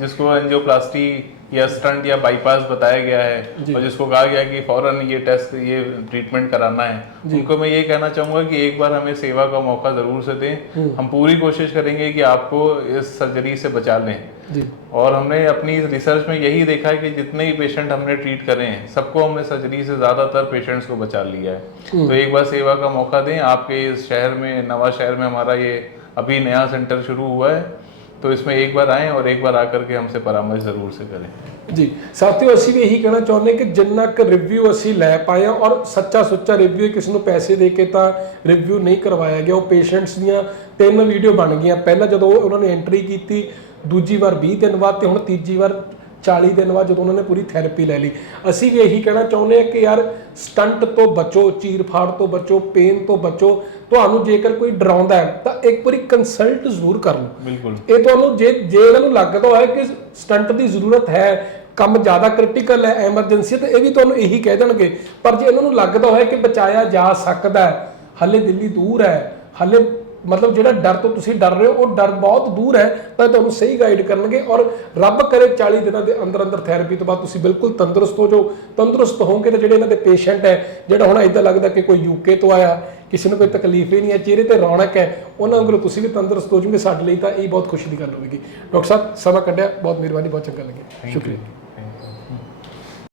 Speaker 2: ਜਿਸ ਕੋ ਐਂਜੀਓਪਲਾਸਟੀ या स्टंट या बाईपास बताया गया है और जिसको कहा गया कि फ़ौरन ये टेस्ट ये ट्रीटमेंट कराना है। उनको मैं ये कहना चाहूँगा कि एक बार हमें सेवा का मौका ज़रूर से दें। हम पूरी कोशिश करेंगे कि आपको इस सर्जरी से बचा लें। और हमने अपनी रिसर्च में यही देखा है कि जितने ही पेशेंट हमने ट्रीट करे हैं सबको हमने सर्जरी से ज़्यादातर पेशेंट्स को बचा लिया है। तो एक बार सेवा का मौका दें। आपके इस शहर में नवा शहर में हमारा ये अभी नया सेंटर शुरू हुआ है। तो इसमें एक बार आएं और एक बार आकर के हमसे परामर्श ज़रूर से करें
Speaker 1: ਜੀ ਸਾਥੀਓ ਅਸੀਂ ਵੀ ਇਹੀ ਕਹਿਣਾ ਚਾਹੁੰਦੇ ਕਿ ਜਿੰਨਾ ਕੁ ਰਿਵਿਊ ਅਸੀਂ ਲੈ ਪਾਏ ਹਾਂ ਔਰ ਸੱਚਾ ਸੁੱਚਾ ਰਿਵਿਊ ਕਿਸੇ ਨੂੰ ਪੈਸੇ ਦੇ ਕੇ ਤਾਂ ਰਿਵਿਊ ਨਹੀਂ ਕਰਵਾਇਆ ਗਿਆ ਉਹ ਪੇਸ਼ੈਂਟਸ ਦੀਆਂ ਤਿੰਨ ਵੀਡੀਓ ਬਣ ਗਈਆਂ ਪਹਿਲਾਂ ਜਦੋਂ ਉਹਨਾਂ ਨੇ ਐਂਟਰੀ ਕੀਤੀ ਦੂਜੀ ਵਾਰ 20 ਦਿਨ ਬਾਅਦ ਤੇ ਹੁਣ ਤੀਜੀ ਵਾਰ 40 ਦਿਨ ਬਾਅਦ ਜਦੋਂ ਉਹਨਾਂ ਨੇ ਪੂਰੀ ਥੈਰੇਪੀ ਲੈ ਲਈ। ਅਸੀਂ ਵੀ ਇਹੀ ਕਹਿਣਾ ਚਾਹੁੰਦੇ ਹਾਂ ਕਿ ਯਾਰ ਸਟੰਟ ਤੋਂ ਬਚੋ ਚੀਰ ਫਾੜ ਤੋਂ ਬਚੋ ਪੇਨ ਤੋਂ ਬਚੋ। ਤੁਹਾਨੂੰ ਜੇਕਰ ਕੋਈ ਡਰਾਉਂਦਾ ਹੈ ਤਾਂ ਇੱਕ ਵਾਰੀ ਕੰਸਲਟ ਜ਼ਰੂਰ ਕਰ ਲਓ।
Speaker 2: ਬਿਲਕੁਲ।
Speaker 1: ਇਹ ਤੁਹਾਨੂੰ ਜੇ ਜੇ ਇਹਨਾਂ ਨੂੰ ਲੱਗਦਾ ਹੋਇਆ ਕਿ ਸਟੰਟ ਦੀ ਜ਼ਰੂਰਤ ਹੈ ਕੰਮ ਜ਼ਿਆਦਾ ਕ੍ਰਿਟੀਕਲ ਹੈ ਐਮਰਜੈਂਸੀ ਤਾਂ ਇਹ ਵੀ ਤੁਹਾਨੂੰ ਇਹੀ ਕਹਿ ਦੇਣਗੇ। ਪਰ ਜੇ ਇਹਨਾਂ ਨੂੰ ਲੱਗਦਾ ਹੋਇਆ ਕਿ ਬਚਾਇਆ ਜਾ ਸਕਦਾ ਹੈ ਹਲੇ ਦਿੱਲੀ ਦੂਰ ਹੈ ਹਲੇ ਮਤਲਬ ਜਿਹੜਾ ਡਰ ਤੋਂ ਤੁਸੀਂ ਡਰ ਰਹੇ ਹੋ ਉਹ ਡਰ ਬਹੁਤ ਦੂਰ ਹੈ ਤਾਂ ਤੁਹਾਨੂੰ ਸਹੀ ਗਾਈਡ ਕਰਨਗੇ ਔਰ ਰੱਬ ਕਰੇ 40 ਦਿਨਾਂ ਦੇ ਅੰਦਰ ਅੰਦਰ ਥੈਰੇਪੀ ਤੋਂ ਬਾਅਦ ਤੁਸੀਂ ਬਿਲਕੁਲ ਤੰਦਰੁਸਤ ਹੋ ਜਾਓ। ਤੰਦਰੁਸਤ ਹੋਵੋਗੇ ਤਾਂ ਜਿਹੜੇ ਇਹਨਾਂ ਦੇ ਪੇਸ਼ੈਂਟ ਹੈ ਜਿਹੜਾ ਹੁਣ ਇਦਾਂ ਲੱਗਦਾ ਕਿ ਕੋਈ ਯੂਕੇ ਤੋਂ ਆਇਆ ਕਿਸੇ ਨੂੰ ਕੋਈ ਤਕਲੀਫ ਹੀ ਨਹੀਂ ਹੈ ਚਿਹਰੇ ਤੇ ਰੌਣਕ ਹੈ ਉਹਨਾਂ ਵਾਂਗੂ ਤੁਸੀਂ ਵੀ ਤੰਦਰੁਸਤ ਹੋ ਜਾਓਗੇ ਸਾਡੇ ਲਈ ਤਾਂ ਇਹ ਬਹੁਤ ਖੁਸ਼ੀ ਦੀ ਗੱਲ ਹੋਵੇਗੀ। ਡਾਕਟਰ ਸਾਹਿਬ ਸਮਾਂ ਕੱਢਿਆ ਬਹੁਤ ਮਿਹਰਬਾਨੀ ਬਹੁਤ ਚੰਗਾ ਲੱਗਿਆ। ਸ਼ੁਕਰੀਆ।